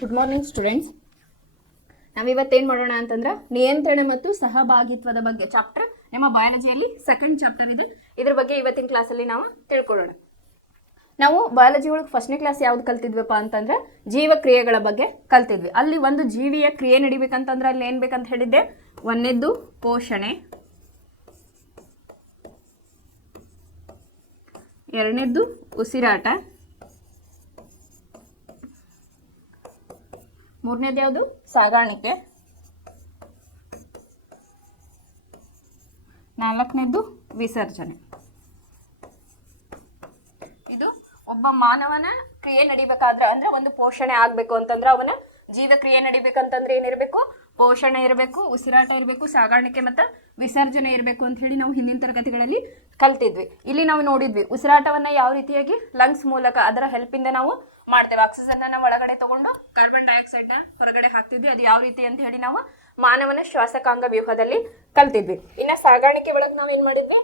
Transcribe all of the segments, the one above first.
Good morning students. ನಾವಿವತ್ತೇನು ಮಾಡೋಣ ಅಂತಂದ್ರೆ ನಿಯಂತ್ರಣ ಮತ್ತು ಸಹಭಾಗಿತ್ವದ ಬಗ್ಗೆ ಚಾಪ್ಟರ್ ನಮ್ಮ ಬಯಾಲಜಿಯಲ್ಲಿ ಸೆಕೆಂಡ್ ಚಾಪ್ಟರ್ ಇದೆ. ಇದ್ರ ಬಗ್ಗೆ ಇವತ್ತಿನ ಕ್ಲಾಸಲ್ಲಿ ನಾವು ತಿಳ್ಕೊಳ್ಳೋಣ. ನಾವು ಬಯಾಲಜಿ ಒಳಗೆ ಫಸ್ಟ್ನೇ ಕ್ಲಾಸ್ ಯಾವ್ದು ಕಲ್ತಿದ್ವಪ್ಪ ಅಂತಂದ್ರೆ ಜೀವಕ್ರಿಯೆಗಳ ಬಗ್ಗೆ ಕಲ್ತಿದ್ವಿ. ಅಲ್ಲಿ ಒಂದು ಜೀವಿಯ ಕ್ರಿಯೆ ನಡಿಬೇಕಂತಂದ್ರೆ ಅಲ್ಲಿ ಏನು ಬೇಕಂತ ಹೇಳಿದ್ದೆ, ಒಂದನೇದ್ದು ಪೋಷಣೆ, ಎರಡನೇದ್ದು ಉಸಿರಾಟ, ಮೂರನೇದು ಯಾವುದು ಸಾಗಾಣಿಕೆ, ನಾಲ್ಕನೇದು ವಿಸರ್ಜನೆ. ಇದು ಒಬ್ಬ ಮಾನವನ ಕ್ರಿಯೆ ನಡಿಬೇಕಾದ್ರೆ ಅಂದ್ರೆ ಒಂದು ಪೋಷಣೆ ಆಗ್ಬೇಕು ಅಂತಂದ್ರೆ ಅವನ ಜೀವ ಕ್ರಿಯೆ ನಡಿಬೇಕಂತಂದ್ರೆ ಏನಿರಬೇಕು, ಪೋಷಣೆ ಇರಬೇಕು, ಉಸಿರಾಟ ಇರಬೇಕು, ಸಾಗಾಣಿಕೆ ಮತ್ತು ವಿಸರ್ಜನೆ ಇರಬೇಕು ಅಂತ ಹೇಳಿ ನಾವು ಹಿಂದಿನ ತರಗತಿಗಳಲ್ಲಿ ಕಲ್ತಿದ್ವಿ. ಇಲ್ಲಿ ನಾವು ನೋಡಿದ್ವಿ ಉಸಿರಾಟವನ್ನ ಯಾವ ರೀತಿಯಾಗಿ ಲಂಗ್ಸ್ ಮೂಲಕ ಅದರ ಹೆಲ್ಪಿಂದ ನಾವು ಮಾಡ್ತೇವೆ. ಆಕ್ಸಿಜನ್ ಅನ್ನ ಒಳಗಡೆ ತಗೊಂಡು ಕಾರ್ಬನ್ ಡೈಆಕ್ಸೈಡ್ ನ ಹೊರಗಡೆ ಹಾಕ್ತಿದ್ವಿ. ಅದು ಯಾವ ರೀತಿ ಅಂತ ಹೇಳಿ ನಾವು ಮಾನವನ ಶ್ವಾಸಕಾಂಗ ವ್ಯೂಹದಲ್ಲಿ ಕಲ್ತಿದ್ವಿ. ಇನ್ನ ಸಾಗಾಣಿಕೆ ಒಳಗೆ ನಾವೇನ್ ಮಾಡಿದ್ವಿ,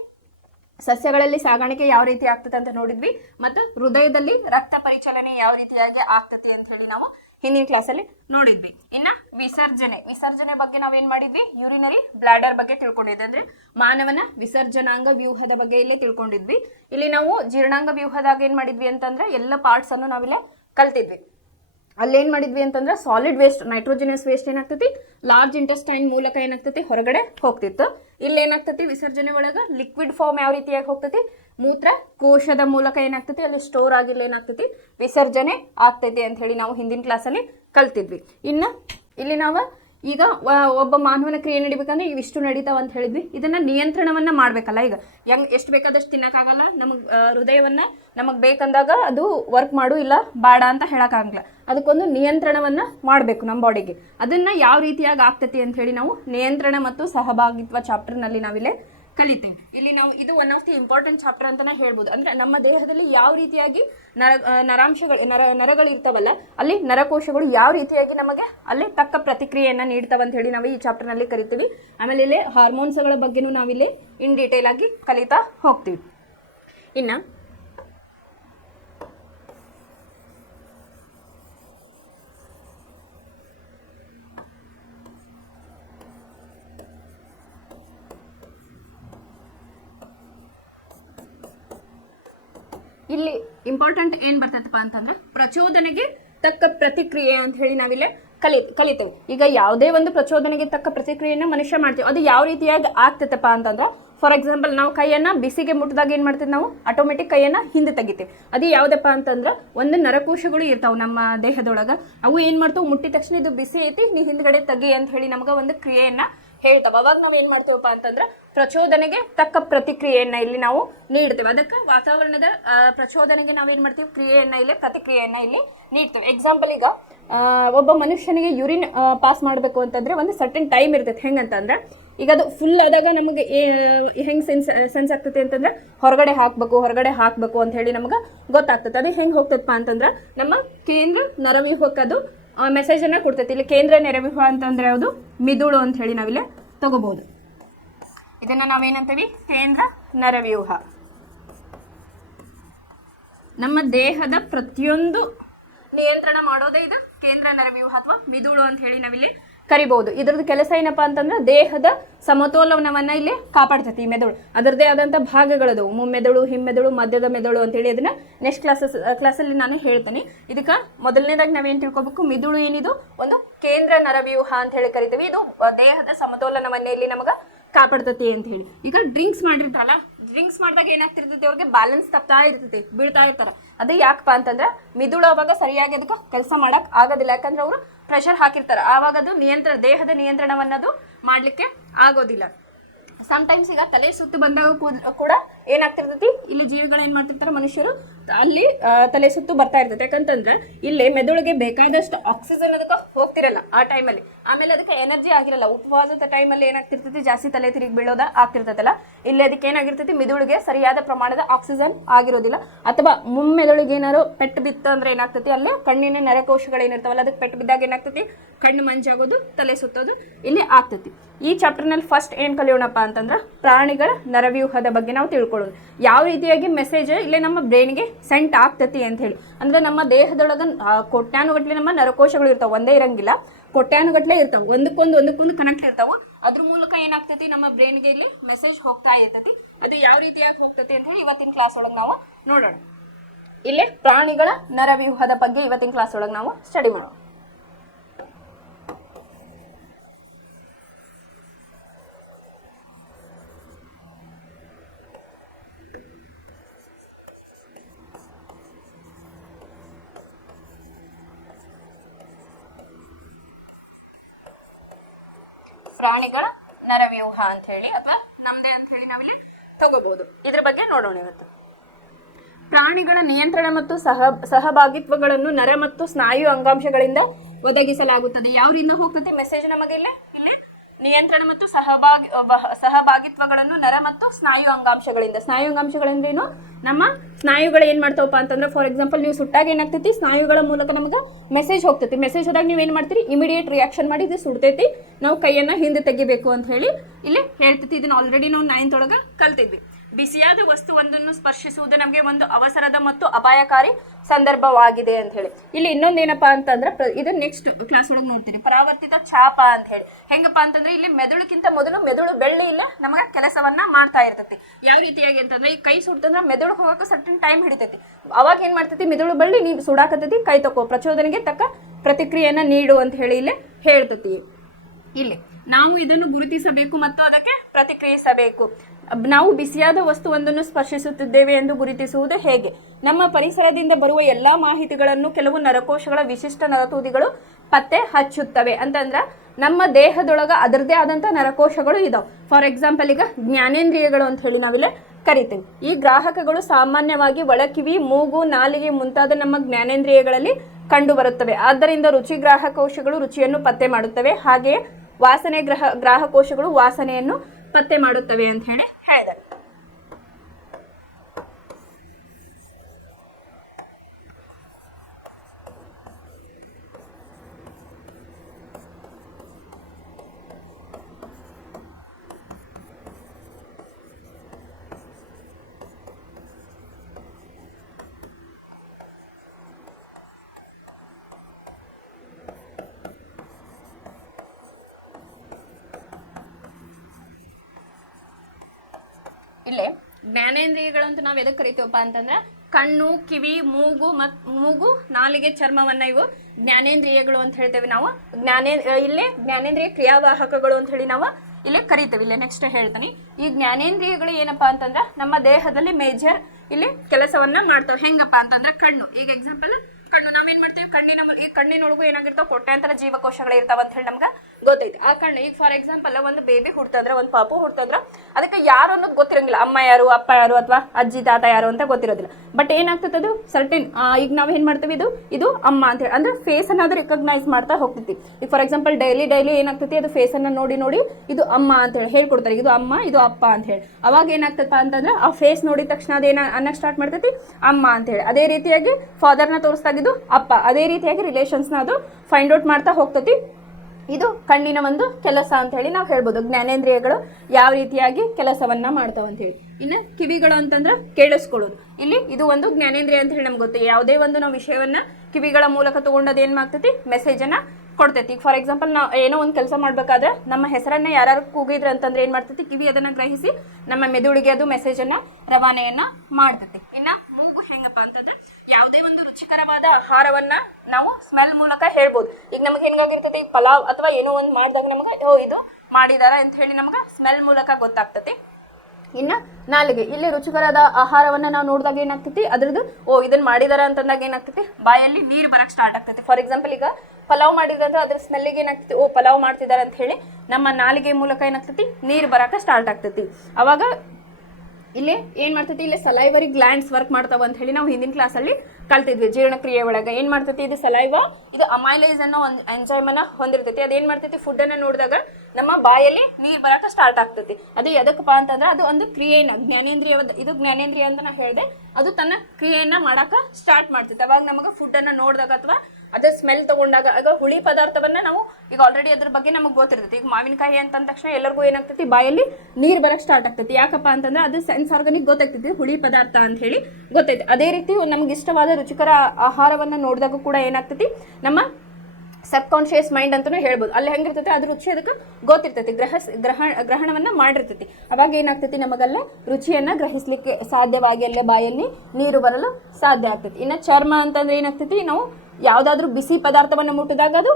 ಸಸ್ಯಗಳಲ್ಲಿ ಸಾಗಾಣಿಕೆ ಯಾವ ರೀತಿ ಆಗ್ತದೆ ಅಂತ ನೋಡಿದ್ವಿ, ಮತ್ತು ಹೃದಯದಲ್ಲಿ ರಕ್ತ ಪರಿಚಲನೆ ಯಾವ ರೀತಿಯಾಗಿ ಆಗ್ತತಿ ಅಂತ ಹೇಳಿ ನಾವು ಹಿಂದಿನ ಕ್ಲಾಸಲ್ಲಿ ನೋಡಿದ್ವಿ. ಇನ್ನ ವಿಸರ್ಜನೆ ಬಗ್ಗೆ ನಾವೇನ್ ಮಾಡಿದ್ವಿ, ಯೂರಿನರಿ ಬ್ಲಾಡರ್ ಬಗ್ಗೆ ತಿಳ್ಕೊಂಡಿದ್ವಿ. ಅಂದ್ರೆ ಮಾನವನ ವಿಸರ್ಜನಾಂಗ ವ್ಯೂಹದ ಬಗ್ಗೆ ಇಲ್ಲೇ ತಿಳ್ಕೊಂಡಿದ್ವಿ. ಇಲ್ಲಿ ನಾವು ಜೀರ್ಣಾಂಗ ವ್ಯೂಹದಾಗ ಏನ್ ಮಾಡಿದ್ವಿ ಅಂತಂದ್ರೆ ಎಲ್ಲ ಪಾರ್ಟ್ಸ್ ಅನ್ನು ನಾವಿಲ್ಲೇ ಕಲ್ತಿದ್ವಿ. ಅಲ್ಲೇನ್ ಮಾಡಿದ್ವಿ ಅಂತಂದ್ರೆ ಸಾಲಿಡ್ ವೇಸ್ಟ್, ನೈಟ್ರೋಜಿನಸ್ ವೇಸ್ಟ್ ಏನಾಗ್ತತಿ ಲಾರ್ಜ್ ಇಂಟೆಸ್ಟೈನ್ ಮೂಲಕ ಏನಾಗ್ತತಿ ಹೊರಗಡೆ ಹೋಗ್ತಿತ್ತು. ಇಲ್ಲಿ ಏನಾಗ್ತತಿ ವಿಸರ್ಜನೆ ಒಳಗ ಲಿಕ್ವಿಡ್ ಫಾರ್ಮ್ ಯಾವ ರೀತಿಯಾಗಿ ಹೋಗ್ತತಿ, ಮೂತ್ರ ಕೋಶದ ಮೂಲಕ ಏನಾಗ್ತತಿ ಅಲ್ಲಿ ಸ್ಟೋರ್ ಆಗಿಲ್ಲ ಏನಾಗ್ತತಿ ವಿಸರ್ಜನೆ ಆಗ್ತೈತಿ ಅಂತ ಹೇಳಿ ನಾವು ಹಿಂದಿನ ಕ್ಲಾಸಲ್ಲಿ ಕಲ್ತಿದ್ವಿ. ಇನ್ನು ಇಲ್ಲಿ ನಾವು ಈಗ ಒಬ್ಬ ಮಾನವನ ಕ್ರಿಯೆ ನಡಿಬೇಕಂದ್ರೆ ಇವಿಷ್ಟು ನಡೀತಾವ ಅಂತ ಹೇಳಿದ್ವಿ. ಇದನ್ನ ನಿಯಂತ್ರಣವನ್ನ ಮಾಡ್ಬೇಕಲ್ಲ. ಈಗ ಎಷ್ಟು ಬೇಕಾದಷ್ಟು ತಿನ್ನಕ್ಕಾಗಲ್ಲ, ನಮಗ್ ಹೃದಯವನ್ನ ನಮಗ್ ಬೇಕಂದಾಗ ಅದು ವರ್ಕ್ ಮಾಡು ಇಲ್ಲ ಬೇಡ ಅಂತ ಹೇಳಕ್ಕಾಗಲ್ಲ. ಅದಕ್ಕೊಂದು ನಿಯಂತ್ರಣವನ್ನ ಮಾಡಬೇಕು ನಮ್ಮ ಬಾಡಿಗೆ. ಅದನ್ನ ಯಾವ ರೀತಿಯಾಗಿ ಆಗ್ತತಿ ಅಂತ ಹೇಳಿ ನಾವು ನಿಯಂತ್ರಣ ಮತ್ತು ಸಹಭಾಗಿತ್ವ ಚಾಪ್ಟರ್ನಲ್ಲಿ ನಾವಿಲ್ಲೇ ಕಲಿತೇವೆ. ಇಲ್ಲಿ ನಾವು ಇದು one of the important chapter ಅಂತಾನೆ ಹೇಳ್ಬೋದು. ಅಂದ್ರೆ ನಮ್ಮ ದೇಹದಲ್ಲಿ ಯಾವ ರೀತಿಯಾಗಿ ನರಗಳು ಇರ್ತಾವಲ್ಲ, ಅಲ್ಲಿ ನರಕೋಶಗಳು ಯಾವ ರೀತಿಯಾಗಿ ನಮಗೆ ಅಲ್ಲಿ ತಕ್ಕ ಪ್ರತಿಕ್ರಿಯೆಯನ್ನ ನೀಡ್ತಾವ ಅಂತ ಹೇಳಿ ನಾವು ಈ ಚಾಪ್ಟರ್ ನಲ್ಲಿ ಕರಿತೀವಿ. ಆಮೇಲೆ ಇಲ್ಲಿ ಹಾರ್ಮೋನ್ಸ್ಗಳ ಬಗ್ಗೆನೂ ನಾವಿಲ್ಲಿ ಇನ್ ಡೀಟೇಲ್ ಆಗಿ ಕಲಿತಾ ಹೋಗ್ತೀವಿ. ಇನ್ನ ಇಲ್ಲಿ ಇಂಪಾರ್ಟೆಂಟ್ ಏನ್ ಬರ್ತೈತಪ್ಪ ಅಂತಂದ್ರೆ ಪ್ರಚೋದನೆಗೆ ತಕ್ಕ ಪ್ರತಿಕ್ರಿಯೆ ಅಂತ ಹೇಳಿ ನಾವಿಲ್ಲೇ ಕಲಿತೇವೆ. ಈಗ ಯಾವುದೇ ಒಂದು ಪ್ರಚೋದನೆಗೆ ತಕ್ಕ ಪ್ರತಿಕ್ರಿಯೆಯನ್ನ ಮನುಷ್ಯ ಮಾಡ್ತೀವಿ. ಅದು ಯಾವ ರೀತಿಯಾಗಿ ಆಗ್ತೈತಪ್ಪ ಅಂತಂದ್ರೆ, ಫಾರ್ ಎಕ್ಸಾಂಪಲ್ ನಾವು ಕೈಯನ್ನ ಬಿಸಿಗೆ ಮುಟ್ಟಿದಾಗ ಏನ್ ಮಾಡ್ತೀವಿ, ನಾವು ಆಟೋಮೆಟಿಕ್ ಕೈಯನ್ನ ಹಿಂದೆ ತೆಗಿತೀವಿ. ಅದು ಯಾವ್ದಪ್ಪ ಅಂತಂದ್ರೆ ಒಂದು ನರಕೋಶಗಳು ಇರ್ತಾವ ನಮ್ಮ ದೇಹದೊಳಗ. ಅವು ಏನ್ ಮಾಡ್ತಾವ, ಮುಟ್ಟಿದ ತಕ್ಷಣ ಇದು ಬಿಸಿ ಐತಿ, ನೀ ಹಿಂದ್ಗಡೆ ತೆಗಿ ಅಂತ ಹೇಳಿ ನಮಗ ಒಂದು ಕ್ರಿಯೆಯನ್ನ ಹೇಳ್ತಾವ. ಅವಾಗ ನಾವ್ ಏನ್ ಮಾಡ್ತೇವಪ್ಪ ಅಂತಂದ್ರೆ ಪ್ರಚೋದನೆಗೆ ತಕ್ಕ ಪ್ರತಿಕ್ರಿಯೆಯನ್ನ ಇಲ್ಲಿ ನಾವು ನೀಡ್ತೇವೆ. ಅದಕ್ಕೆ ವಾತಾವರಣದ ಪ್ರಚೋದನೆಗೆ ನಾವೇನ್ ಮಾಡ್ತೀವಿ, ಕ್ರಿಯೆಯನ್ನ ಇಲ್ಲಿ ಪ್ರತಿಕ್ರಿಯೆಯನ್ನ ಇಲ್ಲಿ ನೀಡ್ತೇವೆ. ಎಕ್ಸಾಂಪಲ್ ಈಗ ಒಬ್ಬ ಮನುಷ್ಯನಿಗೆ ಯೂರಿನ್ ಪಾಸ್ ಮಾಡಬೇಕು ಅಂತಂದ್ರೆ ಒಂದು ಸರ್ಟನ್ ಟೈಮ್ ಇರ್ತೈತೆ. ಹೆಂಗಂತಂದ್ರೆ ಈಗ ಅದು ಫುಲ್ ಆದಾಗ ನಮಗೆ ಹೆಂಗ್ ಸೆನ್ಸ್ ಆಗ್ತೈತಿ ಅಂತಂದ್ರೆ ಹೊರಗಡೆ ಹಾಕ್ಬೇಕು ಅಂತ ಹೇಳಿ ನಮ್ಗೆ ಗೊತ್ತಾಗ್ತದೆ. ಅದು ಹೆಂಗ್ ಹೋಗ್ತದಪ್ಪ ಅಂತಂದ್ರೆ ನಮ್ಮ ಕೇಂದ್ರ ನರವ್ಯೂಹಕ್ಕೆ ಅದು ಮೆಸೇಜ್ ಅನ್ನ ಕೊಡ್ತೈತಿ. ಇಲ್ಲಿ ಕೇಂದ್ರ ನರವ್ಯೂಹ ಅಂತಂದ್ರೆ ಯಾವುದು, ಮಿದುಳು ಅಂತ ಹೇಳಿ ನಾವಿಲ್ಲಿ ತಗೋಬಹುದು. ಇದನ್ನ ನಾವೇನಂತೀವಿ, ಕೇಂದ್ರ ನರವ್ಯೂಹ. ನಮ್ಮ ದೇಹದ ಪ್ರತಿಯೊಂದು ನಿಯಂತ್ರಣ ಮಾಡೋದೇ ಇದು ಕೇಂದ್ರ ನರವ್ಯೂಹ ಅಥವಾ ಮಿದುಳು ಅಂತ ಹೇಳಿ ನಾವಿಲ್ಲಿ ಕರಿಬಹುದು. ಇದ್ರದ್ದು ಕೆಲಸ ಏನಪ್ಪಾ ಅಂತಂದ್ರೆ ದೇಹದ ಸಮತೋಲನವನ್ನ ಇಲ್ಲಿ ಕಾಪಾಡ್ತೈತಿ ಈ ಮೆದುಳು. ಅದರದೇ ಆದಂತ ಭಾಗಗಳದು, ಮುಮ್ಮೆದುಳು, ಹಿಮ್ಮೆದುಳು, ಮಧ್ಯದ ಮೆದುಳು ಅಂತ ಹೇಳಿ ಅದನ್ನ ನೆಕ್ಸ್ಟ್ ಕ್ಲಾಸಲ್ಲಿ ನಾನು ಹೇಳ್ತೇನೆ. ಇದಕ್ಕೆ ಮೊದಲನೇದಾಗಿ ನಾವೇನ್ ತಿಳ್ಕೊಬೇಕು, ಮಿದುಳು ಏನಿದು ಒಂದು ಕೇಂದ್ರ ನರವ್ಯೂಹ ಅಂತ ಹೇಳಿ ಕರಿತೀವಿ. ಇದು ದೇಹದ ಸಮತೋಲನವನ್ನ ಇಲ್ಲಿ ನಮಗ ಕಾಪಾಡ್ತತಿ ಅಂತ ಹೇಳಿ. ಈಗ ಡ್ರಿಂಕ್ಸ್ ಮಾಡಿರ್ತಾರಲ್ಲ, ಡ್ರಿಂಕ್ಸ್ ಮಾಡಿದಾಗ ಏನಾಗ್ತಿರ್ತೈತಿ, ಅವ್ರಿಗೆ ಬ್ಯಾಲೆನ್ಸ್ ತಪ್ತಾ ಇರ್ತೈತಿ, ಬೀಳ್ತಾ ಇರ್ತಾರ. ಅದೇ ಯಾಕಪ್ಪ ಅಂತಂದ್ರೆ ಮಿದುಳು ಅವಾಗ ಸರಿಯಾಗಿ ಅದಕ್ಕೆ ಕೆಲಸ ಮಾಡಕ್ ಆಗೋದಿಲ್ಲ. ಯಾಕಂದ್ರೆ ಅವರು ಪ್ರೆಷರ್ ಹಾಕಿರ್ತಾರೆ. ಆವಾಗ ಅದು ದೇಹದ ನಿಯಂತ್ರಣವನ್ನದು ಮಾಡ್ಲಿಕ್ಕೆ ಆಗೋದಿಲ್ಲ. ಸಮ್ಟೈಮ್ಸ್ ಈಗ ತಲೆ ಸುತ್ತು ಬಂದಾಗ ಕೂಡ ಏನಾಗ್ತಿರ್ತೈತಿ, ಇಲ್ಲಿ ಜೀವಿಗಳು ಏನ್ ಮಾಡ್ತಿರ್ತಾರೆ, ಮನುಷ್ಯರು ಅಲ್ಲಿ ತಲೆ ಸುತ್ತು ಬರ್ತಾ ಇರ್ತೈತೆ. ಯಾಕಂತಂದ್ರೆ ಇಲ್ಲಿ ಮೆದುಳಿಗೆ ಬೇಕಾದಷ್ಟು ಆಕ್ಸಿಜನ್ ಅದಕ್ಕೆ ಹೋಗ್ತಿರಲ್ಲ ಆ ಟೈಮಲ್ಲಿ. ಆಮೇಲೆ ಅದಕ್ಕೆ ಎನರ್ಜಿ ಆಗಿರಲ್ಲ. ಉಪವಾಸದ ಟೈಮಲ್ಲಿ ಏನಾಗ್ತಿರ್ತೈತಿ, ಜಾಸ್ತಿ ತಲೆ ತಿರುಗಿ ಬೀಳೋದ ಆಗ್ತಿರ್ತೈತಲ್ಲ, ಇಲ್ಲಿ ಅದಕ್ಕೆ ಏನಾಗಿರ್ತೈತಿ, ಮಿದುಳಿಗೆ ಸರಿಯಾದ ಪ್ರಮಾಣದ ಆಕ್ಸಿಜನ್ ಆಗಿರೋದಿಲ್ಲ. ಅಥವಾ ಮುಮ್ಮೆದುಳಿಗೆ ಏನಾದ್ರು ಪೆಟ್ಟು ಬಿತ್ತು ಅಂದ್ರೆ ಏನಾಗ್ತೈತಿ, ಅಲ್ಲೇ ಕಣ್ಣಿನ ನರಕೋಶಗಳು ಏನಿರ್ತಾವಲ್ಲ ಅದಕ್ಕೆ ಪೆಟ್ಟು ಬಿದ್ದಾಗ ಏನಾಗ್ತೈತಿ, ಕಣ್ಣು ಮಂಜಾಗೋದು, ತಲೆ ಸುತ್ತೋದು ಇಲ್ಲಿ ಆಗ್ತೈತಿ. ಈ ಚಾಪ್ಟರ್ನಲ್ಲಿ ಫಸ್ಟ್ ಏನ್ ಕಲಿಯೋಣಪ್ಪ ಅಂತಂದ್ರೆ ಪ್ರಾಣಿಗಳ ನರವ್ಯೂಹದ ಬಗ್ಗೆ ನಾವು ತಿಳ್ಕೊಳ್ಳೋದು. ಯಾವ ರೀತಿಯಾಗಿ ಮೆಸೇಜ್ ಇಲ್ಲಿ ನಮ್ಮ ಬ್ರೈನ್ಗೆ ಸೆಂಟ್ ಆಗ್ತತಿ ಅಂತ ಹೇಳಿ. ಅಂದ್ರೆ ನಮ್ಮ ದೇಹದೊಳಗ ಕೋಟ್ಯಾನುಗಟ್ಲೆ ನಮ್ಮ ನರಕೋಶಗಳು ಇರ್ತಾವೆ, ಒಂದೇ ಇರಂಗಿಲ್ಲ, ಕೋಟ್ಯಾನುಗಟ್ಲೆ ಇರ್ತಾವೆ, ಒಂದಕ್ಕೊಂದು ಕನೆಕ್ಟ್ ಇರ್ತಾವೆ. ಅದ್ರ ಮೂಲಕ ಏನಾಗ್ತತಿ ನಮ್ಮ ಬ್ರೈನ್ಗೆ ಇಲ್ಲಿ ಮೆಸೇಜ್ ಹೋಗ್ತಾ ಇರ್ತತಿ. ಅದು ಯಾವ ರೀತಿಯಾಗಿ ಹೋಗ್ತತಿ ಅಂತ ಹೇಳಿ ಇವತ್ತಿನ ಕ್ಲಾಸ್ ಒಳಗೆ ನಾವು ನೋಡೋಣ. ಇಲ್ಲಿ ಪ್ರಾಣಿಗಳ ನರವ್ಯೂಹದ ಬಗ್ಗೆ ಇವತ್ತಿನ ಕ್ಲಾಸ್ ಒಳಗೆ ನಾವು ಸ್ಟಡಿ ಮಾಡೋಣ. ಪ್ರಾಣಿಗಳ ನರವ್ಯೂಹ ಅಂತ ಹೇಳಿ ಅಥವಾ ನಮ್ದೇ ಅಂತ ಹೇಳಿ ನಾವಿಲ್ಲಿ ತಗೋಬಹುದು. ಇದ್ರ ಬಗ್ಗೆ ನೋಡೋಣ ಇವತ್ತು. ಪ್ರಾಣಿಗಳ ನಿಯಂತ್ರಣ ಮತ್ತು ಸಹಭಾಗಿತ್ವಗಳನ್ನು ನರ ಮತ್ತು ಸ್ನಾಯು ಅಂಗಾಂಶಗಳಿಂದ ಒದಗಿಸಲಾಗುತ್ತದೆ. ಯಾವ್ರಿಂದ ಹೋಗ್ತದೆ ಮೆಸೇಜ್ ನಮಗೆ ಇಲ್ಲಿ ನಿಯಂತ್ರಣ ಮತ್ತು ಸಹಭಾಗಿತ್ವಗಳನ್ನು ನರ ಮತ್ತು ಸ್ನಾಯು ಅಂಗಾಂಶಗಳಿಂದ. ಸ್ನಾಯು ಅಂಗಾಂಶಗಳಂದ್ರೇನು? ನಮ್ಮ ಸ್ನಾಯುಗಳು ಏನ್ ಮಾಡ್ತಾವಪ್ಪ ಅಂತಂದ್ರೆ, ಫಾರ್ ಎಕ್ಸಾಂಪಲ್ ನೀವು ಸುಟ್ಟಾಗ ಏನಾಗ್ತೈತಿ, ಸ್ನಾಯುಗಳ ಮೂಲಕ ನಮಗೆ ಮೆಸೇಜ್ ಹೋಗ್ತೈತಿ. ಮೆಸೇಜ್ ಹೋದಾಗ ನೀವು ಏನ್ ಮಾಡ್ತೀರಿ, ಇಮಿಡಿಯೇಟ್ ರಿಯಾಕ್ಷನ್ ಮಾಡಿ ಇದು ಸುಡ್ತೈತಿ, ನಾವು ಕೈಯನ್ನ ಹಿಂದೆ ತೆಗಿಬೇಕು ಅಂತ ಹೇಳಿ ಇಲ್ಲಿ ಹೇಳ್ತೈತಿ. ಇದನ್ನ ಆಲ್ರೆಡಿ ನಾವು 9th ಒಳಗ ಕಲ್ತಿದ್ವಿ. ಬಿಸಿಯಾದ ವಸ್ತುವೊಂದನ್ನು ಸ್ಪರ್ಶಿಸುವುದು ನಮಗೆ ಒಂದು ಅವಸರದ ಮತ್ತು ಅಪಾಯಕಾರಿ ಸಂದರ್ಭವಾಗಿದೆ ಅಂತ ಹೇಳಿ. ಇಲ್ಲಿ ಇನ್ನೊಂದೇನಪ್ಪಾ ಅಂತಂದ್ರೆ, ಇದು ನೆಕ್ಸ್ಟ್ ಕ್ಲಾಸ್ ಒಳಗೆ ನೋಡ್ತೀರಿ, ಪರಾವರ್ತಿತ ಛಾಪ ಅಂತ ಹೇಳಿ. ಹೆಂಗಪ್ಪ ಅಂತಂದ್ರೆ, ಇಲ್ಲಿ ಮೆದುಳಿಗಿಂತ ಮೊದಲು ಮೆದುಳು ಬೆಳ್ಳಿ ಇಲ್ಲ ನಮಗೆ ಕೆಲಸವನ್ನ ಮಾಡ್ತಾ ಇರ್ತೈತಿ. ಯಾವ ರೀತಿಯಾಗಿ ಅಂತಂದ್ರೆ, ಈ ಕೈ ಸುಡ್ತಂದ್ರೆ ಮೆದುಳು ಹೋಗಕ್ಕೆ ಸರ್ಟನ್ ಟೈಮ್ ಹಿಡಿತೈತಿ. ಅವಾಗ ಏನ್ ಮಾಡ್ತೈತಿ, ಮೆದುಳು ಬೆಳ್ಳಿ ನೀವು ಸುಡಾಕತೈತಿ, ಕೈ ತಕೋ, ಪ್ರಚೋದನೆಗೆ ತಕ್ಕ ಪ್ರತಿಕ್ರಿಯೆಯನ್ನ ನೀಡು ಅಂತ ಹೇಳಿ ಇಲ್ಲಿ ಹೇಳ್ತೈತಿ. ಇಲ್ಲಿ ನಾವು ಇದನ್ನು ಗುರುತಿಸಬೇಕು ಮತ್ತು ಅದಕ್ಕೆ ಪ್ರತಿಕ್ರಿಯಿಸಬೇಕು. ನಾವು ಬಿಸಿಯಾದ ವಸ್ತುವೊಂದನ್ನು ಸ್ಪರ್ಶಿಸುತ್ತಿದ್ದೇವೆ ಎಂದು ಗುರುತಿಸುವುದು ಹೇಗೆ? ನಮ್ಮ ಪರಿಸರದಿಂದ ಬರುವ ಎಲ್ಲಾ ಮಾಹಿತಿಗಳನ್ನು ಕೆಲವು ನರಕೋಶಗಳ ವಿಶಿಷ್ಟ ನರತೂದಿಗಳು ಪತ್ತೆ ಹಚ್ಚುತ್ತವೆ. ಅಂತಂದ್ರ ನಮ್ಮ ದೇಹದೊಳಗ ಅದರದೇ ಆದಂತ ನರಕೋಶಗಳು ಇದಾವೆ. ಫಾರ್ ಎಕ್ಸಾಂಪಲ್ ಈಗ ಜ್ಞಾನೇಂದ್ರಿಯಗಳು ಅಂತ ಹೇಳಿ ನಾವಿಲ್ಲಿ ಕರಿತೀವಿ. ಈ ಗ್ರಾಹಕಗಳು ಸಾಮಾನ್ಯವಾಗಿ ಒಳಕಿವಿ, ಮೂಗು, ನಾಲಿಗೆ ಮುಂತಾದ ನಮ್ಮ ಜ್ಞಾನೇಂದ್ರಿಯಗಳಲ್ಲಿ ಕಂಡು ಬರುತ್ತವೆ. ಆದ್ದರಿಂದ ರುಚಿ ಗ್ರಾಹಕೋಶಗಳು ರುಚಿಯನ್ನು ಪತ್ತೆ ಮಾಡುತ್ತವೆ, ಹಾಗೆಯೇ ವಾಸನೆ ಗ್ರಾಹಕೋಶಗಳು ವಾಸನೆಯನ್ನು ಪತ್ತೆ ಮಾಡುತ್ತವೆ ಅಂತ ಹೇಳಿ ಹೇಳಿದೆ. ಇಲ್ಲೇ ಜ್ಞಾನೇಂದ್ರಿಯಗಳು ಅಂತ ನಾವು ಎದಕ್ಕೆ ಕರಿತೀವಪ್ಪ ಅಂತಂದ್ರೆ, ಕಣ್ಣು, ಕಿವಿ, ಮೂಗು, ನಾಲಿಗೆ, ಚರ್ಮವನ್ನ ಇವು ಜ್ಞಾನೇಂದ್ರಿಯಗಳು ಅಂತ ಹೇಳ್ತೇವೆ ನಾವು. ಇಲ್ಲೇ ಜ್ಞಾನೇಂದ್ರಿಯ ಕ್ರಿಯಾವಾಹಕಗಳು ಅಂತ ಹೇಳಿ ನಾವು ಇಲ್ಲಿ ಕರಿತೇವೆ. ಇಲ್ಲೇ ನೆಕ್ಸ್ಟ್ ಹೇಳ್ತೀನಿ. ಈ ಜ್ಞಾನೇಂದ್ರಿಯಗಳು ಏನಪ್ಪಾ ಅಂತಂದ್ರೆ ನಮ್ಮ ದೇಹದಲ್ಲಿ ಮೇಜರ್ ಇಲ್ಲಿ ಕೆಲಸವನ್ನ ಮಾಡ್ತಾವೆ. ಹೆಂಗಪ್ಪ ಅಂತಂದ್ರೆ, ಕಣ್ಣು, ಈಗ ಎಕ್ಸಾಂಪಲ್ ಕಣ್ಣು, ನಾವೇನ್ ಮಾಡ್ತೇವೆ, ಕಣ್ಣಿನೊಳಗೂ ಏನಾಗಿರ್ತಾವ, ಕೋಟ್ಯಾಂತರ ಜೀವಕೋಶಗಳು ಇರ್ತಾವ ಅಂತ ಹೇಳಿ ನಮ್ಗೆ ಗೊತ್ತೈತಿ. ಆ ಕಣ್ಣು, ಈಗ ಫಾರ್ ಎಕ್ಸಾಂಪಲ್ ಒಂದು ಬೇಬಿ ಹುಡ್ತಂದ್ರ, ಒಂದು ಪಾಪು ಹುಡ್ತಂದ್ರ ಅದಕ್ಕೆ ಯಾರು ಅನ್ನೋದು ಗೊತ್ತಿರಂಗಿಲ್ಲ. ಅಮ್ಮ ಯಾರು, ಅಪ್ಪ ಯಾರು, ಅಥವಾ ಅಜ್ಜಿ ತಾತ ಯಾರು ಅಂತ ಗೊತ್ತಿರೋದಿಲ್ಲ. ಬಟ್ ಏನಾಗ್ತದೆ, ಅದು ಸರ್ಟನ್ ಈಗ ನಾವ್ ಏನ್ ಮಾಡ್ತೀವಿ, ಇದು ಅಮ್ಮ ಅಂತ ಹೇಳಿ ಅಂದ್ರೆ ಫೇಸ್ ಅನ್ನ ಅದು ರಿಕಗ್ನೈಸ್ ಮಾಡ್ತಾ ಹೋಗ್ತೈತಿ. ಈಗ ಫಾರ್ ಎಕ್ಸಾಂಪಲ್ ಡೈಲಿ ಏನಾಗ್ತೈತಿ, ಅದು ಫೇಸ್ ಅನ್ನ ನೋಡಿ ಇದು ಅಮ್ಮ ಅಂತ ಹೇಳಿ ಹೇಳ್ಕೊಡ್ತಾರೆ, ಇದು ಅಮ್ಮ, ಇದು ಅಪ್ಪ ಅಂತ ಹೇಳಿ. ಅವಾಗ ಏನಾಗ್ತಪ್ಪ ಅಂತಂದ್ರೆ, ಆ ಫೇಸ್ ನೋಡಿದ ತಕ್ಷಣ ಅದೇನ ಅನ್ನಕ್ ಸ್ಟಾರ್ಟ್ ಮಾಡ್ತೈತಿ, ಅಮ್ಮ ಅಂತ ಹೇಳಿ. ಅದೇ ರೀತಿಯಾಗಿ ಫಾದರ್ನ ತೋರಿಸ್ದಾಗಿದ್ದು ಅಪ್ಪ, ಅದೇ ರೀತಿಯಾಗಿ ರಿಲೇಷನ್ಸ್ನ ಅದು ಫೈಂಡ್ ಔಟ್ ಮಾಡ್ತಾ ಹೋಗ್ತೈತಿ. ಇದು ಕಣ್ಣಿನ ಒಂದು ಕೆಲಸ ಅಂತ ಹೇಳಿ ನಾವು ಹೇಳ್ಬೋದು. ಜ್ಞಾನೇಂದ್ರಿಯಗಳು ಯಾವ ರೀತಿಯಾಗಿ ಕೆಲಸವನ್ನ ಮಾಡ್ತಾವ ಅಂತ ಹೇಳಿ. ಇನ್ನು ಕಿವಿಗಳು ಅಂತಂದ್ರೆ ಕೇಳಿಸ್ಕೊಳ್ಳೋದು. ಇಲ್ಲಿ ಇದು ಒಂದು ಜ್ಞಾನೇಂದ್ರಿಯ ಅಂತ ಹೇಳಿ ನಮ್ಗೆ ಗೊತ್ತು. ಯಾವುದೇ ಒಂದು ನಾವು ವಿಷಯವನ್ನ ಕಿವಿಗಳ ಮೂಲಕ ತಗೊಂಡದ್ ಏನ್ ಮಾಡ್ತೈತಿ, ಮೆಸೇಜ್ ಅನ್ನ ಕೊಡ್ತೈತಿ. ಫಾರ್ ಎಕ್ಸಾಂಪಲ್ ನಾವು ಏನೋ ಒಂದು ಕೆಲಸ ಮಾಡ್ಬೇಕಾದ್ರೆ ನಮ್ಮ ಹೆಸರನ್ನ ಯಾರು ಕೂಗಿದ್ರ ಅಂತಂದ್ರೆ ಏನ್ ಮಾಡ್ತೈತಿ, ಕಿವಿ ಅದನ್ನ ಗ್ರಹಿಸಿ ನಮ್ಮ ಮೆದುಳಿಗೆ ಅದು ಮೆಸೇಜ್ ಅನ್ನ ರವಾನೆಯನ್ನ ಮಾಡ್ತೈತಿ. ಇನ್ನ ಮೂಗು ಹೆಂಗಪ್ಪ ಅಂತಂದ್ರೆ, ಯಾವುದೇ ಒಂದು ರುಚಿಕರವಾದ ಆಹಾರವನ್ನ ನಾವು ಸ್ಮೆಲ್ ಮೂಲಕ ಹೇಳ್ಬೋದು. ಈಗ ನಮಗೆ ಹೆಂಗಾಗಿರ್ತೈತಿ, ಈಗ ಪಲಾವ್ ಅಥವಾ ಏನೋ ಒಂದು ಮಾಡಿದಾಗ ನಮಗೆ ಇದು ಮಾಡಿದಾರ ಅಂತ ಹೇಳಿ ನಮ್ಗೆ ಸ್ಮೆಲ್ ಮೂಲಕ ಗೊತ್ತಾಗ್ತೈತಿ. ಇನ್ನ ನಾಲಿಗೆ, ಇಲ್ಲಿ ರುಚಿಕರಾದ ಆಹಾರವನ್ನ ನಾವು ನೋಡಿದಾಗ ಏನಾಗ್ತೈತಿ, ಅದ್ರದ್ದು ಇದನ್ನ ಮಾಡಿದಾರ ಅಂತಂದಾಗ ಏನಾಗ್ತೈತಿ, ಬಾಯಲ್ಲಿ ನೀರು ಬರಕ್ ಸ್ಟಾರ್ಟ್ ಆಗ್ತೈತಿ. ಫಾರ್ ಎಕ್ಸಾಂಪಲ್ ಈಗ ಪಲಾವ್ ಮಾಡಿದ್ರಂದ್ರೆ ಅದ್ರ ಸ್ಮೆಲ್ಲಿಗೆ ಏನಾಗ್ತೈತಿ, ಪಲಾವ್ ಮಾಡ್ತಿದಾರೆ ಅಂತ ಹೇಳಿ ನಮ್ಮ ನಾಲಿಗೆ ಮೂಲಕ ಏನಾಗ್ತೈತಿ, ನೀರು ಬರಕ ಸ್ಟಾರ್ಟ್ ಆಗ್ತೈತಿ. ಅವಾಗ ಇಲ್ಲಿ ಏನ್ ಮಾಡ್ತೈತಿ, ಇಲ್ಲಿ ಸಲೈವರಿ ಗ್ಲ್ಯಾಂಡ್ಸ್ ವರ್ಕ್ ಮಾಡ್ತಾವ ಅಂತ ಹೇಳಿ ನಾವು ಹಿಂದಿನ ಕ್ಲಾಸಲ್ಲಿ ಕಲ್ತಿದ್ವಿ. ಜೀರ್ಣಕ್ರಿಯೆ ಒಳಗೆ ಏನ್ ಮಾಡ್ತೈತಿ, ಇದು ಸಲೈವ, ಇದು ಅಮೈಲೇಸ್ ಅನ್ನೋ ಒಂದು ಎಂಜೈಮ್ ಅನ್ನ ಹೊಂದಿರ್ತೈತಿ. ಅದೇನ್ ಮಾಡ್ತೈತಿ, ಫುಡ್ ಅನ್ನ ನೋಡಿದಾಗ ನಮ್ಮ ಬಾಯಲ್ಲಿ ನೀರ್ ಬರಕ ಸ್ಟಾರ್ಟ್ ಆಗ್ತೈತಿ. ಅದು ಎದಕ್ಕಪ್ಪ ಅಂತಂದ್ರೆ, ಅದು ಒಂದು ಕ್ರಿಯೆನ, ಜ್ಞಾನೇಂದ್ರಿಯ, ಇದು ಜ್ಞಾನೇಂದ್ರಿಯ ಅಂತ ನಾ ಹೇಳಿದೆ, ಅದು ತನ್ನ ಕ್ರಿಯೆಯನ್ನ ಮಾಡಕ ಸ್ಟಾರ್ಟ್ ಮಾಡ್ತೈತಿ. ಅವಾಗ ನಮಗೆ ಫುಡ್ ಅನ್ನ ನೋಡಿದಾಗ ಅಥವಾ ಅದ್ರ ಸ್ಮೆಲ್ ತಗೊಂಡಾಗ ಆಗ ಹುಳಿ ಪದಾರ್ಥವನ್ನ ನಾವು ಈಗ ಆಲ್ರೆಡಿ ಅದ್ರ ಬಗ್ಗೆ ನಮಗೆ ಗೊತ್ತಿರ್ತೈತಿ. ಈಗ ಮಾವಿನಕಾಯಿ ಅಂತ ಅಂದ ತಕ್ಷಣ ಎಲ್ಲರಿಗೂ ಏನಾಗ್ತೈತಿ, ಬಾಯಲ್ಲಿ ನೀರು ಬರಕ್ ಸ್ಟಾರ್ಟ್ ಆಗ್ತೈತಿ. ಯಾಕಪ್ಪ ಅಂತಂದ್ರೆ ಅದು ಸೆನ್ಸ್ ಆರ್ಗನಿಕ್ ಗೊತ್ತಾಗ್ತೈತಿ ಹುಳಿ ಪದಾರ್ಥ ಅಂತ ಹೇಳಿ ಗೊತ್ತೈತಿ. ಅದೇ ರೀತಿ ನಮ್ಗೆ ಇಷ್ಟವಾದ ರುಚಿಕರ ಆಹಾರವನ್ನ ನೋಡಿದಾಗ ಕೂಡ ಏನಾಗ್ತೈತಿ, ನಮ್ಮ ಸಬ್ ಕಾನ್ಶಿಯಸ್ ಮೈಂಡ್ ಅಂತಾನು ಹೇಳ್ಬೋದು. ಅಲ್ಲಿ ಹೆಂಗಿರ್ತೈತಿ ಅದ್ರ ರುಚಿ ಅದಕ್ಕೆ ಗೊತ್ತಿರ್ತೈತಿ, ಗ್ರಹಣವನ್ನ ಮಾಡಿರ್ತೈತಿ. ಅವಾಗ ಏನಾಗ್ತೈತಿ, ನಮಗೆಲ್ಲ ರುಚಿಯನ್ನ ಗ್ರಹಿಸ್ಲಿಕ್ಕೆ ಸಾಧ್ಯವಾಗಿ ಅಲ್ಲೇ ಬಾಯಲ್ಲಿ ನೀರು ಬರಲು ಸಾಧ್ಯ ಆಗ್ತೈತಿ. ಇನ್ನು ಚರ್ಮ ಅಂತಂದ್ರೆ ಏನಾಗ್ತೈತಿ, ನಾವು ಯಾವ್ದಾದ್ರು ಬಿಸಿ ಪದಾರ್ಥವನ್ನು ಮುಟ್ಟಿದಾಗ ಅದು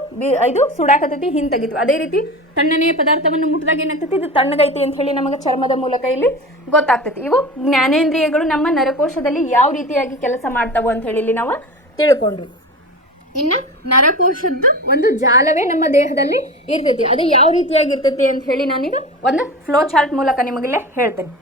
ಇದು ಸುಡಾಕತೈತಿ, ಹಿಂತೆಗಿತು. ಅದೇ ರೀತಿ ತಣ್ಣನೆಯ ಪದಾರ್ಥವನ್ನು ಮುಟ್ಟಿದಾಗ ಏನಾಗ್ತೈತಿ, ಇದು ತಣ್ಣಗೈತಿ ಅಂತ ಹೇಳಿ ನಮಗೆ ಚರ್ಮದ ಮೂಲಕ ಇಲ್ಲಿ ಗೊತ್ತಾಗ್ತೈತಿ. ಇವು ಜ್ಞಾನೇಂದ್ರಿಯಗಳು ನಮ್ಮ ನರಕೋಶದಲ್ಲಿ ಯಾವ ರೀತಿಯಾಗಿ ಕೆಲಸ ಮಾಡ್ತಾವ ಅಂತ ಹೇಳಿ ಇಲ್ಲಿ ನಾವು ತಿಳ್ಕೊಂಡ್ವಿ. ಇನ್ನು ನರಕೋಶದ ಒಂದು ಜಾಲವೇ ನಮ್ಮ ದೇಹದಲ್ಲಿ ಇರ್ತೈತಿ. ಅದು ಯಾವ ರೀತಿಯಾಗಿ ಇರ್ತೈತಿ ಅಂತ ಹೇಳಿ ನಾನೀಗ ಒಂದು ಫ್ಲೋ ಚಾರ್ಟ್ ಮೂಲಕ ನಿಮಗಿಲ್ಲೇ ಹೇಳ್ತೇನೆ.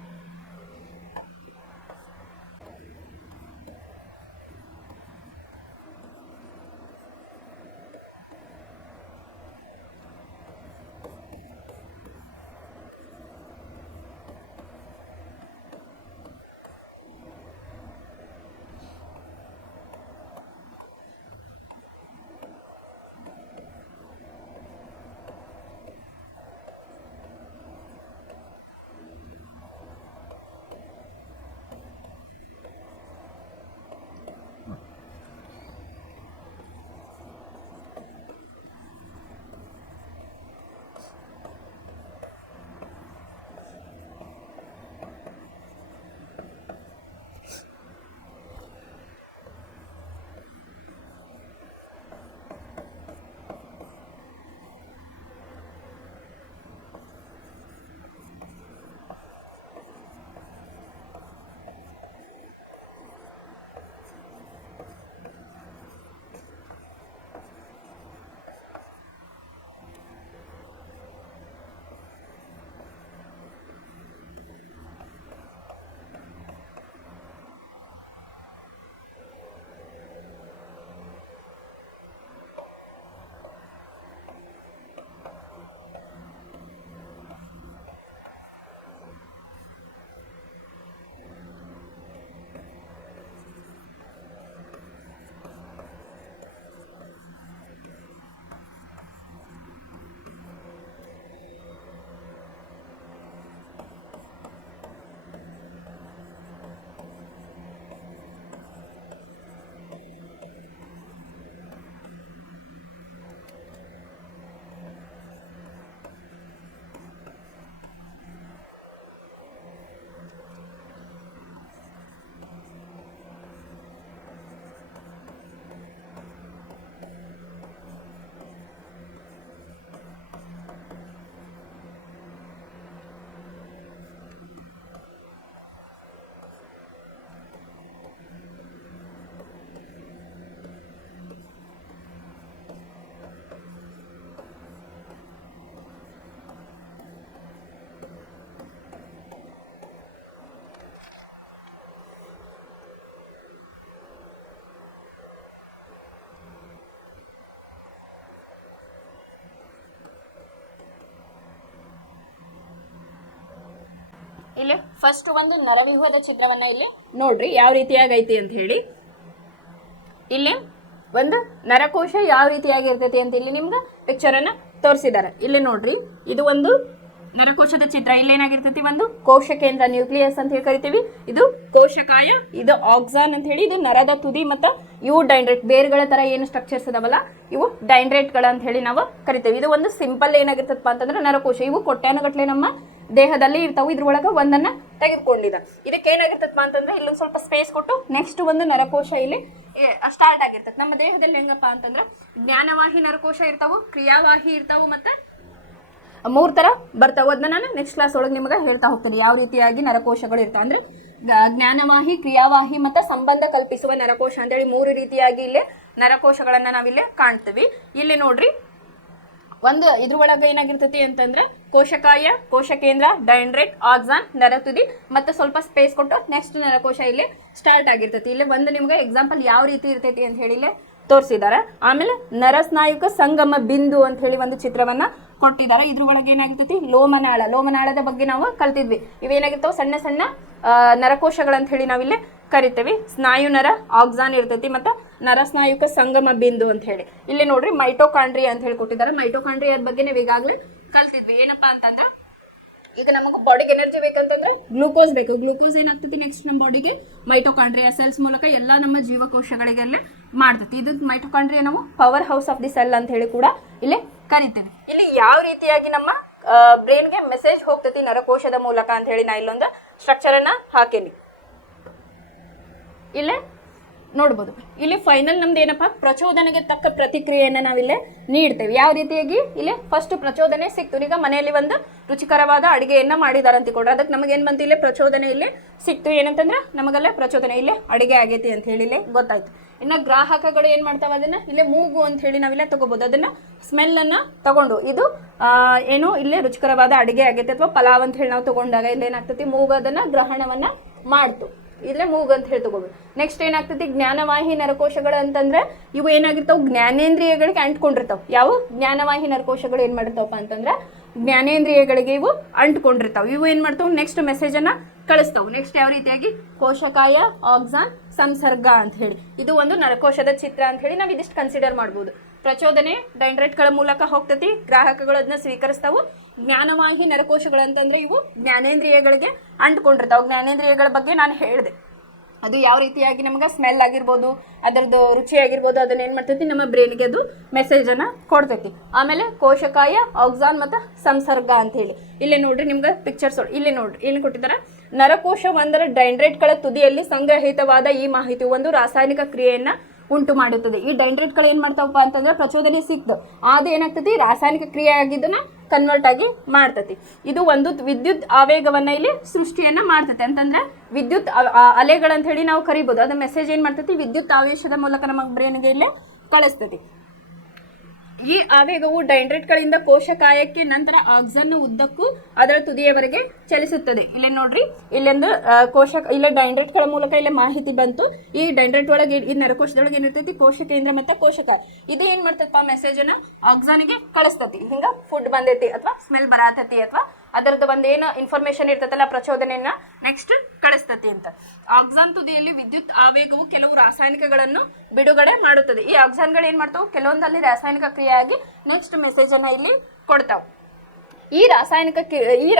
ಇಲ್ಲಿ ಫಸ್ಟ್ ಒಂದು ನರವ್ಯೂಹದ ಚಿತ್ರವನ್ನ ಇಲ್ಲಿ ನೋಡ್ರಿ ಯಾವ ರೀತಿಯಾಗೈತಿ ಅಂತ ಹೇಳಿ. ಇಲ್ಲಿ ಒಂದು ನರಕೋಶ ಯಾವ ರೀತಿಯಾಗಿರ್ತೈತಿ ಅಂತ ಇಲ್ಲಿ ನಿಮ್ಗೆ ಪಿಕ್ಚರ್ ಅನ್ನ ತೋರಿಸಿದ್ದಾರೆ. ಇಲ್ಲಿ ನೋಡ್ರಿ, ಇದು ಒಂದು ನರಕೋಶದ ಚಿತ್ರ. ಇಲ್ಲೇನಾಗಿರ್ತೈತಿ, ಒಂದು ಕೋಶ ಕೇಂದ್ರ ನ್ಯೂಕ್ಲಿಯಸ್ ಅಂತ ಹೇಳಿ ಕರಿತೀವಿ. ಇದು ಕೋಶಕಾಯ, ಇದು ಆಕ್ಸಾನ್ ಅಂತ ಹೇಳಿ, ಇದು ನರದ ತುದಿ, ಮತ್ತು ಇವು ಡೈಂಡ್ರೇಟ್, ಬೇರ್ಗಳ ತರ ಏನು ಸ್ಟ್ರಕ್ಚರ್ಸ್ ಅದಾವಲ್ಲ ಇವು ಡೈಂಡ್ರೇಟ್ಗಳ ಅಂತ ಹೇಳಿ ನಾವು ಕರಿತೀವಿ. ಇದು ಒಂದು ಸಿಂಪಲ್ ಏನಾಗಿರ್ತದಪ್ಪ ಅಂತಂದ್ರೆ ನರಕೋಶ. ಇವು ಕೊಟ್ಯಾನುಗಟ್ಲೆ ನಮ್ಮ ದೇಹದಲ್ಲಿ ಇರ್ತಾವೆ. ಇದ್ರೊಳಗೆ ಒಂದನ್ನ ತೆಗೆದುಕೊಂಡಿದ. ಇದಕ್ಕೆ ಏನಾಗಿರ್ತದಪ್ಪ ಅಂತಂದ್ರೆ ಇಲ್ಲೊಂದು ಸ್ವಲ್ಪ ಸ್ಪೇಸ್ ಕೊಟ್ಟು ನೆಕ್ಸ್ಟ್ ಒಂದು ನರಕೋಶ ಇಲ್ಲಿ ಸ್ಟಾರ್ಟ್ ಆಗಿರ್ತದೆ. ನಮ್ಮ ದೇಹದಲ್ಲಿ ಹೆಂಗಪ್ಪ ಅಂತಂದ್ರೆ ಜ್ಞಾನವಾಹಿ ನರಕೋಶ ಇರ್ತಾವು, ಕ್ರಿಯಾವಾಹಿ ಇರ್ತಾವು, ಮತ್ತೆ 3 ತರ ಬರ್ತಾವೆ. ಅದನ್ನ ನಾನು ನೆಕ್ಸ್ಟ್ ಕ್ಲಾಸ್ ಒಳಗೆ ನಿಮಗೆ ಹೇಳ್ತಾ ಹೋಗ್ತೀನಿ ಯಾವ ರೀತಿಯಾಗಿ ನರಕೋಶಗಳು ಇರ್ತಾವೆ. ಅಂದ್ರೆ ಜ್ಞಾನವಾಹಿ, ಕ್ರಿಯಾವಾಹಿ ಮತ್ತೆ ಸಂಬಂಧ ಕಲ್ಪಿಸುವ ನರಕೋಶ ಅಂತೇಳಿ 3 ರೀತಿಯಾಗಿ ಇಲ್ಲಿ ನರಕೋಶಗಳನ್ನ ನಾವಿಲ್ಲಿ ಕಾಣ್ತೀವಿ. ಇಲ್ಲಿ ನೋಡ್ರಿ, ಒಂದು ಇದ್ರೊಳಗೆ ಏನಾಗಿರ್ತೈತಿ ಅಂತಂದ್ರೆ ಕೋಶಕಾಯ, ಕೋಶ ಕೇಂದ್ರ, ಡೈಂಡ್ರೇಟ್, ಆಕ್ಸಾನ್, ನರತುದಿ, ಮತ್ತೆ ಸ್ವಲ್ಪ ಸ್ಪೇಸ್ ಕೊಟ್ಟು ನೆಕ್ಸ್ಟ್ ನರಕೋಶ ಇಲ್ಲಿ ಸ್ಟಾರ್ಟ್ ಆಗಿರ್ತೈತಿ. ಇಲ್ಲಿ ಒಂದು ನಿಮ್ಗೆ ಎಕ್ಸಾಂಪಲ್ ಯಾವ ರೀತಿ ಇರ್ತೈತಿ ಅಂತ ಹೇಳಿ ತೋರಿಸಿದ್ದಾರೆ. ಆಮೇಲೆ ನರಸ್ನಾಯುಕ ಸಂಗಮ ಬಿಂದು ಅಂತ ಹೇಳಿ ಒಂದು ಚಿತ್ರವನ್ನ ಕೊಟ್ಟಿದ್ದಾರೆ. ಇದ್ರೊಳಗೆ ಏನಾಗಿರ್ತೈತಿ, ಲೋಮನಾಳ. ಲೋಮನಾಳದ ಬಗ್ಗೆ ನಾವು ಕಲ್ತಿದ್ವಿ. ಇವೇನಾಗಿರ್ತಾವ, ಸಣ್ಣ ಸಣ್ಣ ನರಕೋಶಗಳಂತ ಹೇಳಿ ನಾವಿಲ್ಲಿ ಕರಿತೇವೆ. ಸ್ನಾಯು ನರ ಆಕ್ಸಾನ್ ಇರ್ತೈತಿ, ಮತ್ತು ನರಸ್ನಾಯುಕ ಸಂಗಮ ಬಿಂದು ಅಂತ ಹೇಳಿ. ಇಲ್ಲಿ ನೋಡ್ರಿ ಮೈಟೋಕಾಂಡ್ರಿಯಾ ಅಂತ ಹೇಳಿ ಕೊಟ್ಟಿದ್ದಾರೆ. ಮೈಟೋಕಾಂಡ್ರಿಯಾ ಬಗ್ಗೆ ನಾವು ಈಗಾಗಲೇ ಕಲ್ತಿದ್ವಿ. ಏನಪ್ಪಾ ಅಂತಂದ್ರೆ ಈಗ ನಮಗೆ ಬಾಡಿಗೆ ಎನರ್ಜಿ ಬೇಕಂತಂದ್ರೆ ಗ್ಲೂಕೋಸ್ ಬೇಕು. ಗ್ಲೂಕೋಸ್ ಏನಾಗ್ತೈತಿ ನೆಕ್ಸ್ಟ್ ನಮ್ಮ ಬಾಡಿಗೆ ಮೈಟೋಕಾಂಡ್ರಿಯಾ ಸೆಲ್ಸ್ ಮೂಲಕ ಎಲ್ಲ ನಮ್ಮ ಜೀವಕೋಶಗಳಿಗೆಲ್ಲ ಮಾಡ್ತೈತಿ. ಇದು ಮೈಟೋಕಾಂಡ್ರಿಯಾ ನಾವು power house of the cell ಅಂತ ಹೇಳಿ ಕೂಡ ಇಲ್ಲಿ ಕರಿತೇವೆ. ಇಲ್ಲಿ ಯಾವ ರೀತಿಯಾಗಿ ನಮ್ಮ ಬ್ರೈನ್ಗೆ ಮೆಸೇಜ್ ಹೋಗ್ತೈತಿ ನರಕೋಶದ ಮೂಲಕ ಅಂತ ಹೇಳಿ ನಾ ಇಲ್ಲೊಂದು ಸ್ಟ್ರಕ್ಚರ್ ಅನ್ನ ಹಾಕೇನಿ. ಇಲ್ಲೇ ನೋಡ್ಬೋದು. ಇಲ್ಲಿ ಫೈನಲ್ ನಮ್ದು ಏನಪ್ಪಾ ಪ್ರಚೋದನೆಗೆ ತಕ್ಕ ಪ್ರತಿಕ್ರಿಯೆಯನ್ನು ನಾವಿಲ್ಲೇ ನೀಡ್ತೇವೆ. ಯಾವ ರೀತಿಯಾಗಿ ಇಲ್ಲಿ ಫಸ್ಟ್ ಪ್ರಚೋದನೆ ಸಿಕ್ತು. ಈಗ ಮನೆಯಲ್ಲಿ ಒಂದು ರುಚಿಕರವಾದ ಅಡಿಗೆಯನ್ನ ಮಾಡಿದಾರ ಅಂತಿಕೊಡ್ರಿ, ಅದಕ್ಕೆ ನಮಗೇನು ಬಂತು ಇಲ್ಲೇ ಪ್ರಚೋದನೆ ಇಲ್ಲೇ ಸಿಕ್ತು. ಏನಂತಂದ್ರೆ ನಮಗಲ್ಲೇ ಪ್ರಚೋದನೆ ಇಲ್ಲೇ ಅಡಿಗೆ ಆಗೈತಿ ಅಂತ ಹೇಳಿ ಇಲ್ಲೇ ಗೊತ್ತಾಯ್ತು. ಇನ್ನು ಗ್ರಾಹಕಗಳು ಏನ್ ಮಾಡ್ತಾವ ಅದನ್ನ ಇಲ್ಲೇ ಮೂಗು ಅಂತ ಹೇಳಿ ನಾವಿಲ್ಲೇ ತಗೋಬಹುದು. ಅದನ್ನ ಸ್ಮೆಲ್ ಅನ್ನ ತಗೊಂಡು ಇದು ಏನು ಇಲ್ಲೇ ರುಚಿಕರವಾದ ಅಡಿಗೆ ಆಗೈತೆ ಅಥವಾ ಪಲಾವ್ ಅಂತ ಹೇಳಿ ನಾವು ತಗೊಂಡಾಗ ಇಲ್ಲಿ ಏನಾಗ್ತೈತಿ ಮೂಗು ಅದನ್ನ ಗ್ರಹಣವನ್ನ ಮಾಡ್ತು. ಇದ್ರೆ ಮೂಗು ಅಂತ ಹೇಳಿ ತಗೋಬಹುದು. ನೆಕ್ಸ್ಟ್ ಏನಾಗ್ತೈತಿ ಜ್ಞಾನವಾಹಿ ನರಕೋಶಗಳು ಅಂತಂದ್ರೆ ಇವು ಏನಾಗಿರ್ತಾವ ಜ್ಞಾನೇಂದ್ರಿಯಗಳಿಗೆ ಅಂಟ್ಕೊಂಡಿರ್ತಾವ. ಯಾವ ಜ್ಞಾನವಾಹಿ ನರಕೋಶಗಳು ಏನ್ ಮಾಡಿರ್ತಾವಪ್ಪ ಅಂತಂದ್ರೆ ಜ್ಞಾನೇಂದ್ರಿಯಗಳಿಗೆ ಇವು ಅಂಟ್ಕೊಂಡಿರ್ತಾವ. ಇವು ಏನ್ ಮಾಡ್ತಾವ ನೆಕ್ಸ್ಟ್ ಮೆಸೇಜ್ ಅನ್ನ ಕಳಿಸ್ತಾವ. ನೆಕ್ಸ್ಟ್ ಯಾವ ರೀತಿಯಾಗಿ ಕೋಶಕಾಯ ಆಕ್ಸಾನ್ ಸಂಸರ್ಗ ಅಂತ ಹೇಳಿ ಇದು ಒಂದು ನರಕೋಶದ ಚಿತ್ರ ಅಂತ ಹೇಳಿ ನಾವು ಇದಿಷ್ಟು ಕನ್ಸಿಡರ್ ಮಾಡ್ಬೋದು. ಪ್ರಚೋದನೆ ಡೈಂಡ್ರೈಟ್ಗಳ ಮೂಲಕ ಹೋಗ್ತತಿ, ಗ್ರಾಹಕಗಳು ಅದನ್ನ ಸ್ವೀಕರಿಸ್ತಾವು. ಜ್ಞಾನವಾಹಿ ನರಕೋಶಗಳು ಅಂತಂದ್ರೆ ಇವು ಜ್ಞಾನೇಂದ್ರಿಯಗಳಿಗೆ ಅಂಟ್ಕೊಂಡಿರ್ತಾವ. ಜ್ಞಾನೇಂದ್ರಿಯಗಳ ಬಗ್ಗೆ ನಾನು ಹೇಳಿದೆ, ಅದು ಯಾವ ರೀತಿಯಾಗಿ ನಮ್ಗೆ ಸ್ಮೆಲ್ ಆಗಿರ್ಬೋದು, ಅದರದ್ದು ರುಚಿ ಆಗಿರ್ಬೋದು, ಅದನ್ನ ಏನ್ ಮಾಡ್ತೈತಿ ನಮ್ಮ ಬ್ರೈನ್ಗೆ ಅದು ಮೆಸೇಜ್ ಅನ್ನ ಕೊಡ್ತೈತಿ. ಆಮೇಲೆ ಕೋಶಕಾಯ ಆಕ್ಸಾನ್ ಮತ್ತು ಸಂಸರ್ಗ ಅಂತ ಹೇಳಿ ಇಲ್ಲಿ ನೋಡ್ರಿ ನಿಮ್ಗೆ ಪಿಕ್ಚರ್ಸ್ ಇಲ್ಲಿ ನೋಡ್ರಿ ಏನು ಕೊಟ್ಟಿದ್ದಾರೆ. ನರಕೋಶ ಒಂದರ ಡೈಂಡ್ರೈಟ್ಗಳ ತುದಿಯಲ್ಲಿ ಸಂಗ್ರಹಿತವಾದ ಈ ಮಾಹಿತಿ ಒಂದು ರಾಸಾಯನಿಕ ಕ್ರಿಯೆಯನ್ನ ಉಂಟು ಮಾಡುತ್ತದೆ. ಈ ಡೈಂಡ್ರೈಟ್ಗಳು ಏನ್ ಮಾಡ್ತಾವಪ್ಪ ಅಂತಂದ್ರೆ ಪ್ರಚೋದನೆ ಸಿಕ್ತು ಅದು ಏನಾಗ್ತತಿ ರಾಸಾಯನಿಕ ಕ್ರಿಯೆ ಆಗಿದ್ದನ್ನ ಕನ್ವರ್ಟ್ ಆಗಿ ಮಾಡ್ತತಿ. ಇದು ಒಂದು ವಿದ್ಯುತ್ ಆವೇಗವನ್ನ ಇಲ್ಲಿ ಸೃಷ್ಟಿಯನ್ನ ಮಾಡ್ತತಿ. ಅಂತಂದ್ರೆ ವಿದ್ಯುತ್ ಅಲೆಗಳಂತ ಹೇಳಿ ನಾವು ಕರಿಬಹುದು. ಅದು ಮೆಸೇಜ್ ಏನ್ ಮಾಡ್ತತಿ ವಿದ್ಯುತ್ ಆವೇಶದ ಮೂಲಕ ನಮ್ಮ ಬ್ರೈನ್ಗೆ ಇಲ್ಲಿ ಕಳಿಸ್ತತಿ. ಈ ಆವೇಗವು ಡೈಂಡ್ರೈಟ್ಗಳಿಂದ ಕೋಶಕಾಯಕ್ಕೆ ನಂತರ ಆಕ್ಸನ್ ಉದ್ದಕ್ಕೂ ಅದರ ತುದಿಯವರೆಗೆ ಚಲಿಸುತ್ತದೆ. ಇಲ್ಲೇ ನೋಡ್ರಿ ಇಲ್ಲೊಂದು ಇಲ್ಲ ಡೈಂಡ್ರೈಟ್ಗಳ ಮೂಲಕ ಇಲ್ಲೇ ಮಾಹಿತಿ ಬಂತು. ಈ ಡೈಂಡ್ರೈಟ್ ಒಳಗೆ ಈ ನರಕೋಶದೊಳಗೆ ಏನಿರ್ತೈತಿ ಕೋಶ ಕೇಂದ್ರ ಮತ್ತೆ ಕೋಶಕಾಯ ಇದು ಏನ್ ಮಾಡ್ತೈತಪ್ಪ ಮೆಸೇಜ್ ಅನ್ನ ಆಕ್ಸಾನಿಗೆ ಕಳಿಸ್ತತಿ. ಹಿಂಗ ಫುಡ್ ಬಂದೈತಿ ಅಥವಾ ಸ್ಮೆಲ್ ಬರತೈತಿ ಅಥವಾ ಅದರದ್ದು ಒಂದೇನು ಇನ್ಫಾರ್ಮೇಶನ್ ಇರ್ತೈತಲ್ಲ ಪ್ರಚೋದನೆಯನ್ನ ನೆಕ್ಸ್ಟ್ ಕಳಿಸ್ತತಿ ಅಂತ. ಆಕ್ಸಾನ್ ತುದಿಯಲ್ಲಿ ವಿದ್ಯುತ್ ಆವೇಗವು ಕೆಲವು ರಾಸಾಯನಿಕಗಳನ್ನು ಬಿಡುಗಡೆ ಮಾಡುತ್ತದೆ. ಈ ಆಕ್ಸಾನ್ಗಳು ಏನ್ ಮಾಡ್ತಾವು ಕೆಲವೊಂದಲ್ಲಿ ರಾಸಾಯನಿಕ ಕ್ರಿಯೆಯಾಗಿ ನೆಕ್ಸ್ಟ್ ಮೆಸೇಜ್ ಅನ್ನ ಇಲ್ಲಿ ಕೊಡ್ತಾವ್. ಈ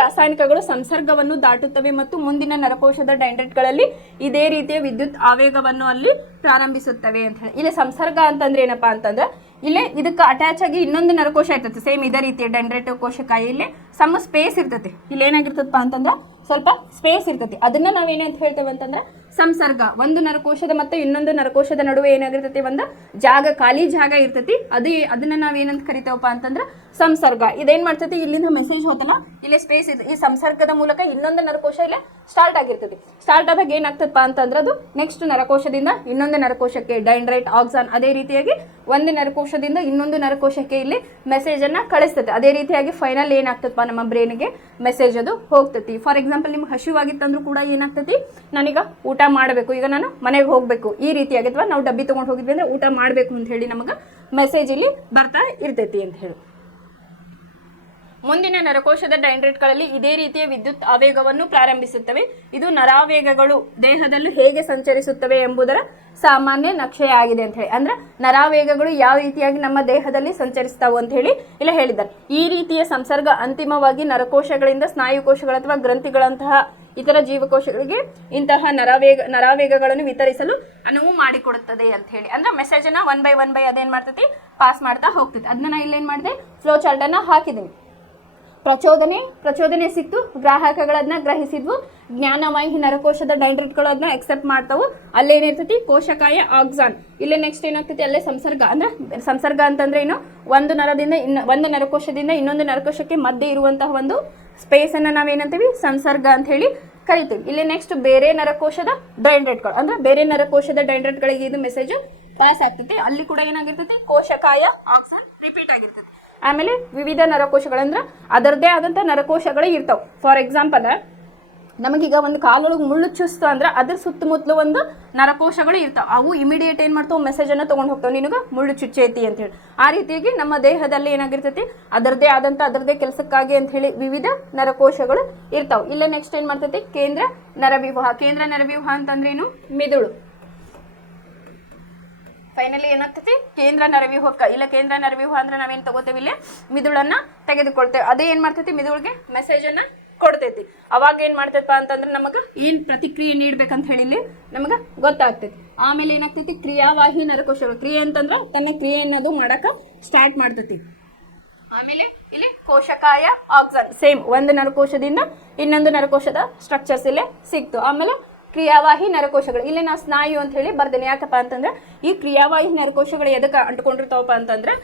ರಾಸಾಯನಿಕಗಳು ಸಂಸರ್ಗವನ್ನು ದಾಟುತ್ತವೆ ಮತ್ತು ಮುಂದಿನ ನರಕೋಶದ ಡೈಂಡ್ರೈಟ್ಗಳಲ್ಲಿ ಇದೇ ರೀತಿಯ ವಿದ್ಯುತ್ ಆವೇಗವನ್ನು ಅಲ್ಲಿ ಪ್ರಾರಂಭಿಸುತ್ತವೆ ಅಂತ ಹೇಳಿ. ಇಲ್ಲಿ ಸಂಸರ್ಗ ಅಂತಂದ್ರೆ ಏನಪ್ಪಾ ಅಂತಂದ್ರೆ ಇಲ್ಲೇ ಇದಕ್ಕೆ ಅಟ್ಯಾಚ್ ಆಗಿ ಇನ್ನೊಂದು ನರಕೋಶ ಇರ್ತೈತೆ ಸೇಮ್ ಇದೇ ರೀತಿಯ ಡೈಂಡ್ರೈಟ್ ಕೋಶಕಾಯ ಇಲ್ಲಿ ಸಮ ಸ್ಪೇಸ್ ಇರ್ತೈತಿ. ಇಲ್ಲಿ ಏನಾಗಿರ್ತದಪ್ಪ ಅಂತಂದ್ರೆ ಸ್ವಲ್ಪ ಸ್ಪೇಸ್ ಇರ್ತೈತಿ. ಅದನ್ನ ನಾವೇನಂತ ಹೇಳ್ತೇವೆ ಅಂತಂದ್ರೆ ಸಂಸರ್ಗ. ಒಂದು ನರಕೋಶದ ಮತ್ತೆ ಇನ್ನೊಂದು ನರಕೋಶದ ನಡುವೆ ಏನಾಗಿರ್ತೈತಿ ಒಂದು ಜಾಗ ಖಾಲಿ ಜಾಗ ಇರ್ತೈತಿ. ಅದನ್ನ ನಾವೇನಂತ ಕರಿತೇವಪ್ಪ ಅಂತಂದ್ರೆ ಸಂಸರ್ಗ. ಇದೇನ್ ಮಾಡ್ತೈತಿ ಇಲ್ಲಿಂದ ಮೆಸೇಜ್ ಹೋತಲ್ಲ ಇಲ್ಲಿ ಸ್ಪೇಸ್ ಇದೆ. ಈ ಸಂಸರ್ಗದ ಮೂಲಕ ಇನ್ನೊಂದು ನರಕೋಶ ಇಲ್ಲೇ ಸ್ಟಾರ್ಟ್ ಆಗಿರ್ತೈತಿ. ಸ್ಟಾರ್ಟ್ ಆದಾಗ ಏನಾಗ್ತದಪ್ಪ ಅಂತಂದ್ರೆ ಅದು ನೆಕ್ಸ್ಟ್ ನರಕೋಶದಿಂದ ಇನ್ನೊಂದು ನರಕೋಶಕ್ಕೆ ಡೈಂಡ್ರೈಟ್ ಆಕ್ಸಾನ್ ಅದೇ ರೀತಿಯಾಗಿ ಒಂದು ನರಕೋಶದಿಂದ ಇನ್ನೊಂದು ನರಕೋಶಕ್ಕೆ ಇಲ್ಲಿ ಮೆಸೇಜ್ ಅನ್ನ ಕಳಿಸ್ತೈತಿ. ಅದೇ ರೀತಿಯಾಗಿ ಫೈನಲ್ ಏನಾಗ್ತದಪ್ಪ ನಮ್ಮ ಬ್ರೈನ್ಗೆ ಮೆಸೇಜ್ ಅದು ಹೋಗ್ತೈತಿ. ಫಾರ್ ಎಕ್ಸಾಂಪಲ್ ನಿಮ್ಗೆ ಹಸಿವಾಗಿತ್ತಂದ್ರೂ ಕೂಡ ಏನಾಗ್ತೈತಿ ನಾನೀಗ ಊಟ ಮಾಡಬೇಕು, ಈಗ ನಾನು ಮನೆಗೆ ಹೋಗ್ಬೇಕು ಈ ರೀತಿಯಾಗಿ ಅಥವಾ ನಾವು ಡಬ್ಬಿ ತಗೊಂಡು ಹೋಗಿದ್ವಿ ಅಂದ್ರೆ ಊಟ ಮಾಡಬೇಕು ಅಂತ ಹೇಳಿ ನಮಗೆ ಮೆಸೇಜ್ ಇಲ್ಲಿ ಬರ್ತಾ ಇರ್ತೈತಿ ಅಂತ ಹೇಳಿ. ಮುಂದಿನ ನರಕೋಶದ ಡೈಂಡ್ರೈಟ್ಗಳಲ್ಲಿ ಇದೇ ರೀತಿಯ ವಿದ್ಯುತ್ ಆವೇಗವನ್ನು ಪ್ರಾರಂಭಿಸುತ್ತವೆ. ಇದು ನರಾವೇಗಗಳು ದೇಹದಲ್ಲಿ ಹೇಗೆ ಸಂಚರಿಸುತ್ತವೆ ಎಂಬುದರ ಸಾಮಾನ್ಯ ನಕ್ಷೆಯಾಗಿದೆ ಅಂತ ಹೇಳಿ. ಅಂದ್ರೆ ನರಾವೇಗಗಳು ಯಾವ ರೀತಿಯಾಗಿ ನಮ್ಮ ದೇಹದಲ್ಲಿ ಸಂಚರಿಸ್ತಾವು ಅಂತ ಹೇಳಿ ಇಲ್ಲ ಹೇಳಿದ್ದಾರೆ. ಈ ರೀತಿಯ ಸಂಸರ್ಗ ಅಂತಿಮವಾಗಿ ನರಕೋಶಗಳಿಂದ ಸ್ನಾಯುಕೋಶಗಳ ಅಥವಾ ಗ್ರಂಥಿಗಳಂತಹ ಇತರ ಜೀವಕೋಶಗಳಿಗೆ ಇಂತಹ ನರಾವೇಗಗಳನ್ನು ವಿತರಿಸಲು ಅನುವು ಮಾಡಿಕೊಡುತ್ತದೆ ಅಂತ ಹೇಳಿ. ಅಂದ್ರೆ ಮೆಸೇಜ್ ಅನ್ನ ಒನ್ ಬೈ ಅದೇನ್ ಮಾಡ್ತೈತಿ ಪಾಸ್ ಮಾಡ್ತಾ ಹೋಗ್ತೈತಿ. ಅದನ್ನ ನಾ ಇಲ್ಲೇನ್ ಮಾಡಿದೆ ಫ್ಲೋ ಚಾರ್ಟ್ ಅನ್ನ ಹಾಕಿದ್ದೀನಿ. ಪ್ರಚೋದನೆ ಸಿಕ್ತು, ಗ್ರಾಹಕಗಳನ್ನ ಗ್ರಹಿಸಿದ್ವು, ಜ್ಞಾನವಾಹಿ ನರಕೋಶದ ಡೈಂಡ್ರೈಟ್ಗಳು ಅದನ್ನ ಎಕ್ಸೆಪ್ಟ್ ಮಾಡ್ತಾವು. ಅಲ್ಲೇನಿರ್ತೈತಿ ಕೋಶಕಾಯ ಆಕ್ಸಾನ್. ಇಲ್ಲೇ ನೆಕ್ಸ್ಟ್ ಏನಾಗ್ತೈತಿ ಅಲ್ಲೇ ಸಂಸರ್ಗ. ಅಂದ್ರೆ ಸಂಸರ್ಗ ಅಂತಂದ್ರೆ ಏನು ಒಂದು ನರಕೋಶದಿಂದ ಇನ್ನೊಂದು ನರಕೋಶಕ್ಕೆ ಮಧ್ಯೆ ಇರುವಂತಹ ಒಂದು ಸ್ಪೇಸ್ ಅನ್ನ ನಾವೇನಂತೀವಿ ಸಂಸರ್ಗ ಅಂತ ಹೇಳಿ ಕರಿತೀವಿ. ಇಲ್ಲಿ ನೆಕ್ಸ್ಟ್ ಬೇರೆ ನರಕೋಶದ ಡೈಂಡ್ರೈಟ್ಗಳು ಅಂದ್ರೆ ಬೇರೆ ನರಕೋಶದ ಡೈಂಡ್ರೈಟ್ಗಳಿಗೆ ಇದು ಮೆಸೇಜ್ ಪಾಸ್ ಆಗ್ತೈತಿ. ಅಲ್ಲಿ ಕೂಡ ಏನಾಗಿರ್ತೈತಿ ಕೋಶಕಾಯ ಆಕ್ಸಾನ್ ರಿಪೀಟ್ ಆಗಿರ್ತೈತಿ. ಆಮೇಲೆ ವಿವಿಧ ನರಕೋಶಗಳಂದ್ರೆ ಅದರದ್ದೇ ಆದಂಥ ನರಕೋಶಗಳೇ ಇರ್ತಾವೆ. ಫಾರ್ ಎಕ್ಸಾಂಪಲ್ ನಮಗೀಗ ಒಂದು ಕಾಲೊಳಗೆ ಮುಳ್ಳು ಚುಸ್ತು ಅಂದ್ರೆ ಅದ್ರ ಸುತ್ತಮುತ್ತಲು ಒಂದು ನರಕೋಶಗಳು ಇರ್ತಾವೆ. ಅವು ಇಮಿಡಿಯೇಟ್ ಏನು ಮಾಡ್ತಾವೆ, ಮೆಸೇಜನ್ನು ತೊಗೊಂಡು ಹೋಗ್ತಾವೆ, ನಿನಗೆ ಮುಳ್ಳು ಚುಚ್ಚೈತಿ ಅಂತೇಳಿ. ಆ ರೀತಿಯಾಗಿ ನಮ್ಮ ದೇಹದಲ್ಲಿ ಏನಾಗಿರ್ತೈತಿ, ಅದರದೇ ಕೆಲಸಕ್ಕಾಗಿ ಅಂತ ಹೇಳಿ ವಿವಿಧ ನರಕೋಶಗಳು ಇರ್ತಾವೆ. ಇಲ್ಲೇ ನೆಕ್ಸ್ಟ್ ಏನು ಮಾಡ್ತೈತಿ, ಕೇಂದ್ರ ನರವ್ಯೂಹ. ಕೇಂದ್ರ ನರವ್ಯೂಹ ಅಂತಂದ್ರೇನು, ಮಿದುಳು. ಫೈನಲಿ ಏನಾಗ್ತೈತಿ, ಕೇಂದ್ರ ನರವ್ಯೂಹಕ್ಕೆ. ಇಲ್ಲ ಕೇಂದ್ರ ನರವ್ಯೂಹ ಅಂದ್ರೆ ನಾವೇನು ತಗೋತೇವೆ, ಇಲ್ಲೇ ಮಿದುಳನ್ನ ತೆಗೆದುಕೊಳ್ತೇವೆ. ಅದೇ ಏನು ಮಾಡ್ತೈತಿ, ಮಿದುಳಿಗೆ ಮೆಸೇಜನ್ನು ಕೊಡ್ತೈತಿ. ಅವಾಗ ಏನು ಮಾಡ್ತೈತಪ್ಪ ಅಂತಂದ್ರೆ ನಮಗೆ ಏನು ಪ್ರತಿಕ್ರಿಯೆ ನೀಡ್ಬೇಕಂತ ಹೇಳಿ ನಮಗೆ ಗೊತ್ತಾಗ್ತೈತಿ. ಆಮೇಲೆ ಏನಾಗ್ತೈತಿ, ಕ್ರಿಯಾವಾಹಿ ನರಕೋಶಗಳು. ಕ್ರಿಯೆ ಅಂತಂದ್ರೆ ತನ್ನ ಕ್ರಿಯೆ ಅನ್ನೋದು ಮಾಡಕ್ಕೆ ಸ್ಟಾರ್ಟ್ ಮಾಡ್ತೈತಿ. ಆಮೇಲೆ ಇಲ್ಲಿ ಕೋಶಕಾಯ ಆಕ್ಸನ್, ಸೇಮ್ ಒಂದು ನರಕೋಶದಿಂದ ಇನ್ನೊಂದು ನರಕೋಶದ ಸ್ಟ್ರಕ್ಚರ್ಸ್ ಇಲ್ಲೇ ಸಿಕ್ತು. ಆಮೇಲೆ ಕ್ರಿಯಾವಾಹಿ ನರಕೋಶಗಳು, ಇಲ್ಲಿ ನಾವು ಸ್ನಾಯು ಅಂತ ಹೇಳಿ ಬರ್ದೇನೆ. ಯಾಕಪ್ಪ ಅಂತಂದ್ರೆ ಈ ಕ್ರಿಯಾವಾಹಿ ನರಕೋಶಗಳು ಎದಕ್ಕೆ ಅಂಟ್ಕೊಂಡಿರ್ತಾವಪ್ಪ ಅಂತಂದ್ರೆ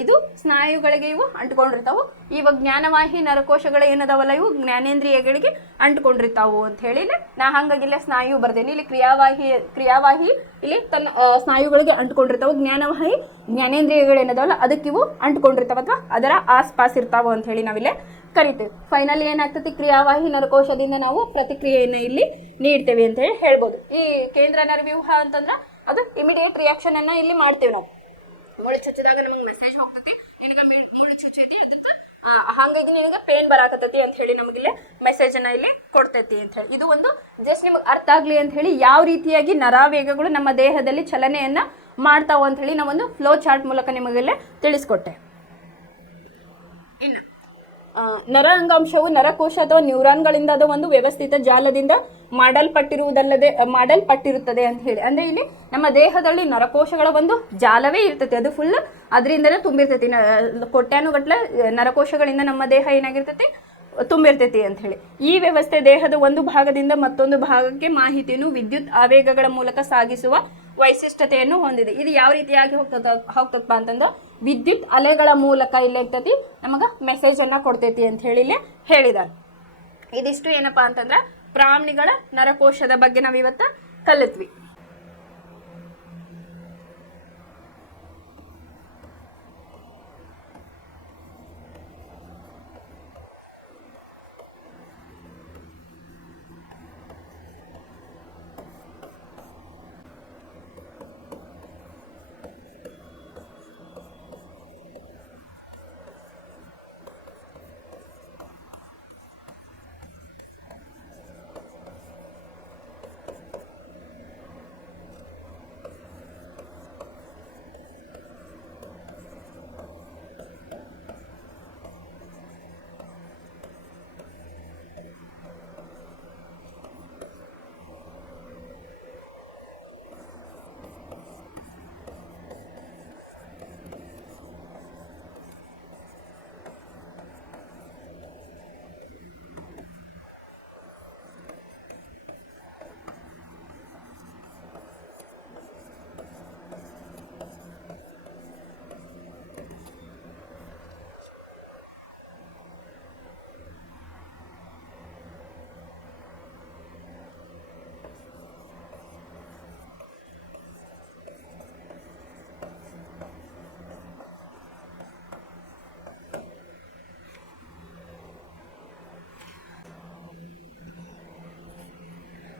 ಇದು ಸ್ನಾಯುಗಳಿಗೆ ಇವು ಅಂಟ್ಕೊಂಡಿರ್ತಾವು. ಇವಾಗ ಜ್ಞಾನವಾಹಿ ನರಕೋಶಗಳು ಏನದಾವಲ್ಲ, ಇವು ಜ್ಞಾನೇಂದ್ರಿಯಗಳಿಗೆ ಅಂಟ್ಕೊಂಡಿರ್ತಾವು ಅಂತ ಹೇಳಿ ನಾ ಹಂಗಾಗಿಲ್ಲ ಸ್ನಾಯು ಬರ್ದೇನೆ. ಇಲ್ಲಿ ಕ್ರಿಯಾವಾಹಿ ಇಲ್ಲಿ ತನ್ನ ಸ್ನಾಯುಗಳಿಗೆ ಅಂಟ್ಕೊಂಡಿರ್ತಾವು. ಜ್ಞಾನವಾಹಿ ಜ್ಞಾನೇಂದ್ರಿಯಗಳು ಏನದಾವಲ್ಲ ಅದಕ್ಕೆ ಇವು ಅಂಟ್ಕೊಂಡಿರ್ತಾವ ಅಥವಾ ಅದರ ಆಸ್ಪಾಸ್ ಇರ್ತಾವು ಅಂತ ಹೇಳಿ ನಾವಿಲ್ಲಿ ಕರಿತೇವೆ. ಫೈನಲಿ ಏನಾಗ್ತೈತಿ, ಕ್ರಿಯಾವಾಹಿ ನರಕೋಶದಿಂದ ನಾವು ಪ್ರತಿಕ್ರಿಯೆಯನ್ನು ಇಲ್ಲಿ ನೀಡ್ತೇವೆ ಅಂತ ಹೇಳಿ ಹೇಳ್ಬೋದು. ಈ ಕೇಂದ್ರ ನರವ್ಯೂಹ ಅಂತಂದ್ರೆ ಅದು ಇಮಿಡಿಯೇಟ್ ರಿಯಾಕ್ಷನ್ ಅನ್ನ ಇಲ್ಲಿ ಮಾಡ್ತೇವೆ ನಾವು. ಮುಳ್ಳು ಚುಚ್ಚಿದಾಗ ನಮಗೆ ಮೆಸೇಜ್ ಹೋಗ್ತೈತಿ, ನಿನಗೆ ಮುಳ್ಳು ಚುಚ್ಚೈತಿ, ಅದ್ರದ್ದು ಹಾಗಾಗಿ ನಿನಗೆ ಪೇನ್ ಬರಾಕತ್ತೈತಿ ಅಂತ ಹೇಳಿ ನಮಗಿಲ್ಲಿ ಮೆಸೇಜ್ ಅನ್ನ ಇಲ್ಲಿ ಕೊಡ್ತೈತಿ ಅಂತ ಹೇಳಿ. ಇದು ಒಂದು ಜಸ್ಟ್ ನಿಮಗೆ ಅರ್ಥ ಆಗ್ಲಿ ಅಂತ ಹೇಳಿ ಯಾವ ರೀತಿಯಾಗಿ ನರಾವೇಗಗಳು ನಮ್ಮ ದೇಹದಲ್ಲಿ ಚಲನೆಯನ್ನ ಮಾಡ್ತಾವ ಅಂತ ಹೇಳಿ ನಾವೊಂದು ಫ್ಲೋ ಚಾರ್ಟ್ ಮೂಲಕ ನಿಮಗೆಲ್ಲ ತಿಳಿಸ್ಕೊಟ್ಟೆ. ಇನ್ನು ನರ ಅಂಗಾಂಶವು ನರಕೋಶ ಅಥವಾ ನ್ಯೂರಾನ್ಗಳಿಂದ ಅದು ಒಂದು ವ್ಯವಸ್ಥಿತ ಜಾಲದಿಂದ ಮಾಡಲ್ಪಟ್ಟಿರುತ್ತದೆ ಅಂತ ಹೇಳಿ. ಅಂದ್ರೆ ಇಲ್ಲಿ ನಮ್ಮ ದೇಹದಲ್ಲಿ ನರಕೋಶಗಳ ಒಂದು ಜಾಲವೇ ಇರ್ತೈತಿ, ಅದು ಫುಲ್ ಅದರಿಂದನೇ ತುಂಬಿರ್ತೈತಿ. ಕೋಟ್ಯಾನುಗಟ್ಲೆ ನರಕೋಶಗಳಿಂದ ನಮ್ಮ ದೇಹ ಏನಾಗಿರ್ತೈತಿ, ತುಂಬಿರ್ತೈತಿ ಅಂತ ಹೇಳಿ. ಈ ವ್ಯವಸ್ಥೆ ದೇಹದ ಒಂದು ಭಾಗದಿಂದ ಮತ್ತೊಂದು ಭಾಗಕ್ಕೆ ಮಾಹಿತಿಯನ್ನು ವಿದ್ಯುತ್ ಆವೇಗಗಳ ಮೂಲಕ ಸಾಗಿಸುವ ವೈಶಿಷ್ಟ್ಯತೆಯನ್ನು ಹೊಂದಿದೆ. ಇದು ಯಾವ ರೀತಿಯಾಗಿ ಹೋಗ್ತದಪ್ಪ ಅಂತಂದ್ರೆ ವಿದ್ಯುತ್ ಅಲೆಗಳ ಮೂಲಕ ಇಲ್ಲಿ ಇರ್ತೈತಿ, ನಮಗೆ ಮೆಸೇಜ್ ಅನ್ನ ಕೊಡ್ತೈತಿ ಅಂತ ಹೇಳಿ ಇಲ್ಲಿ ಹೇಳಿದಾರೆ. ಇದಿಷ್ಟು ಏನಪ್ಪಾ ಅಂತಂದ್ರೆ ಪ್ರಾಣಿಗಳ ನರಕೋಶದ ಬಗ್ಗೆ ನಾವಿವತ್ತು ಕಲಿತ್ವಿ.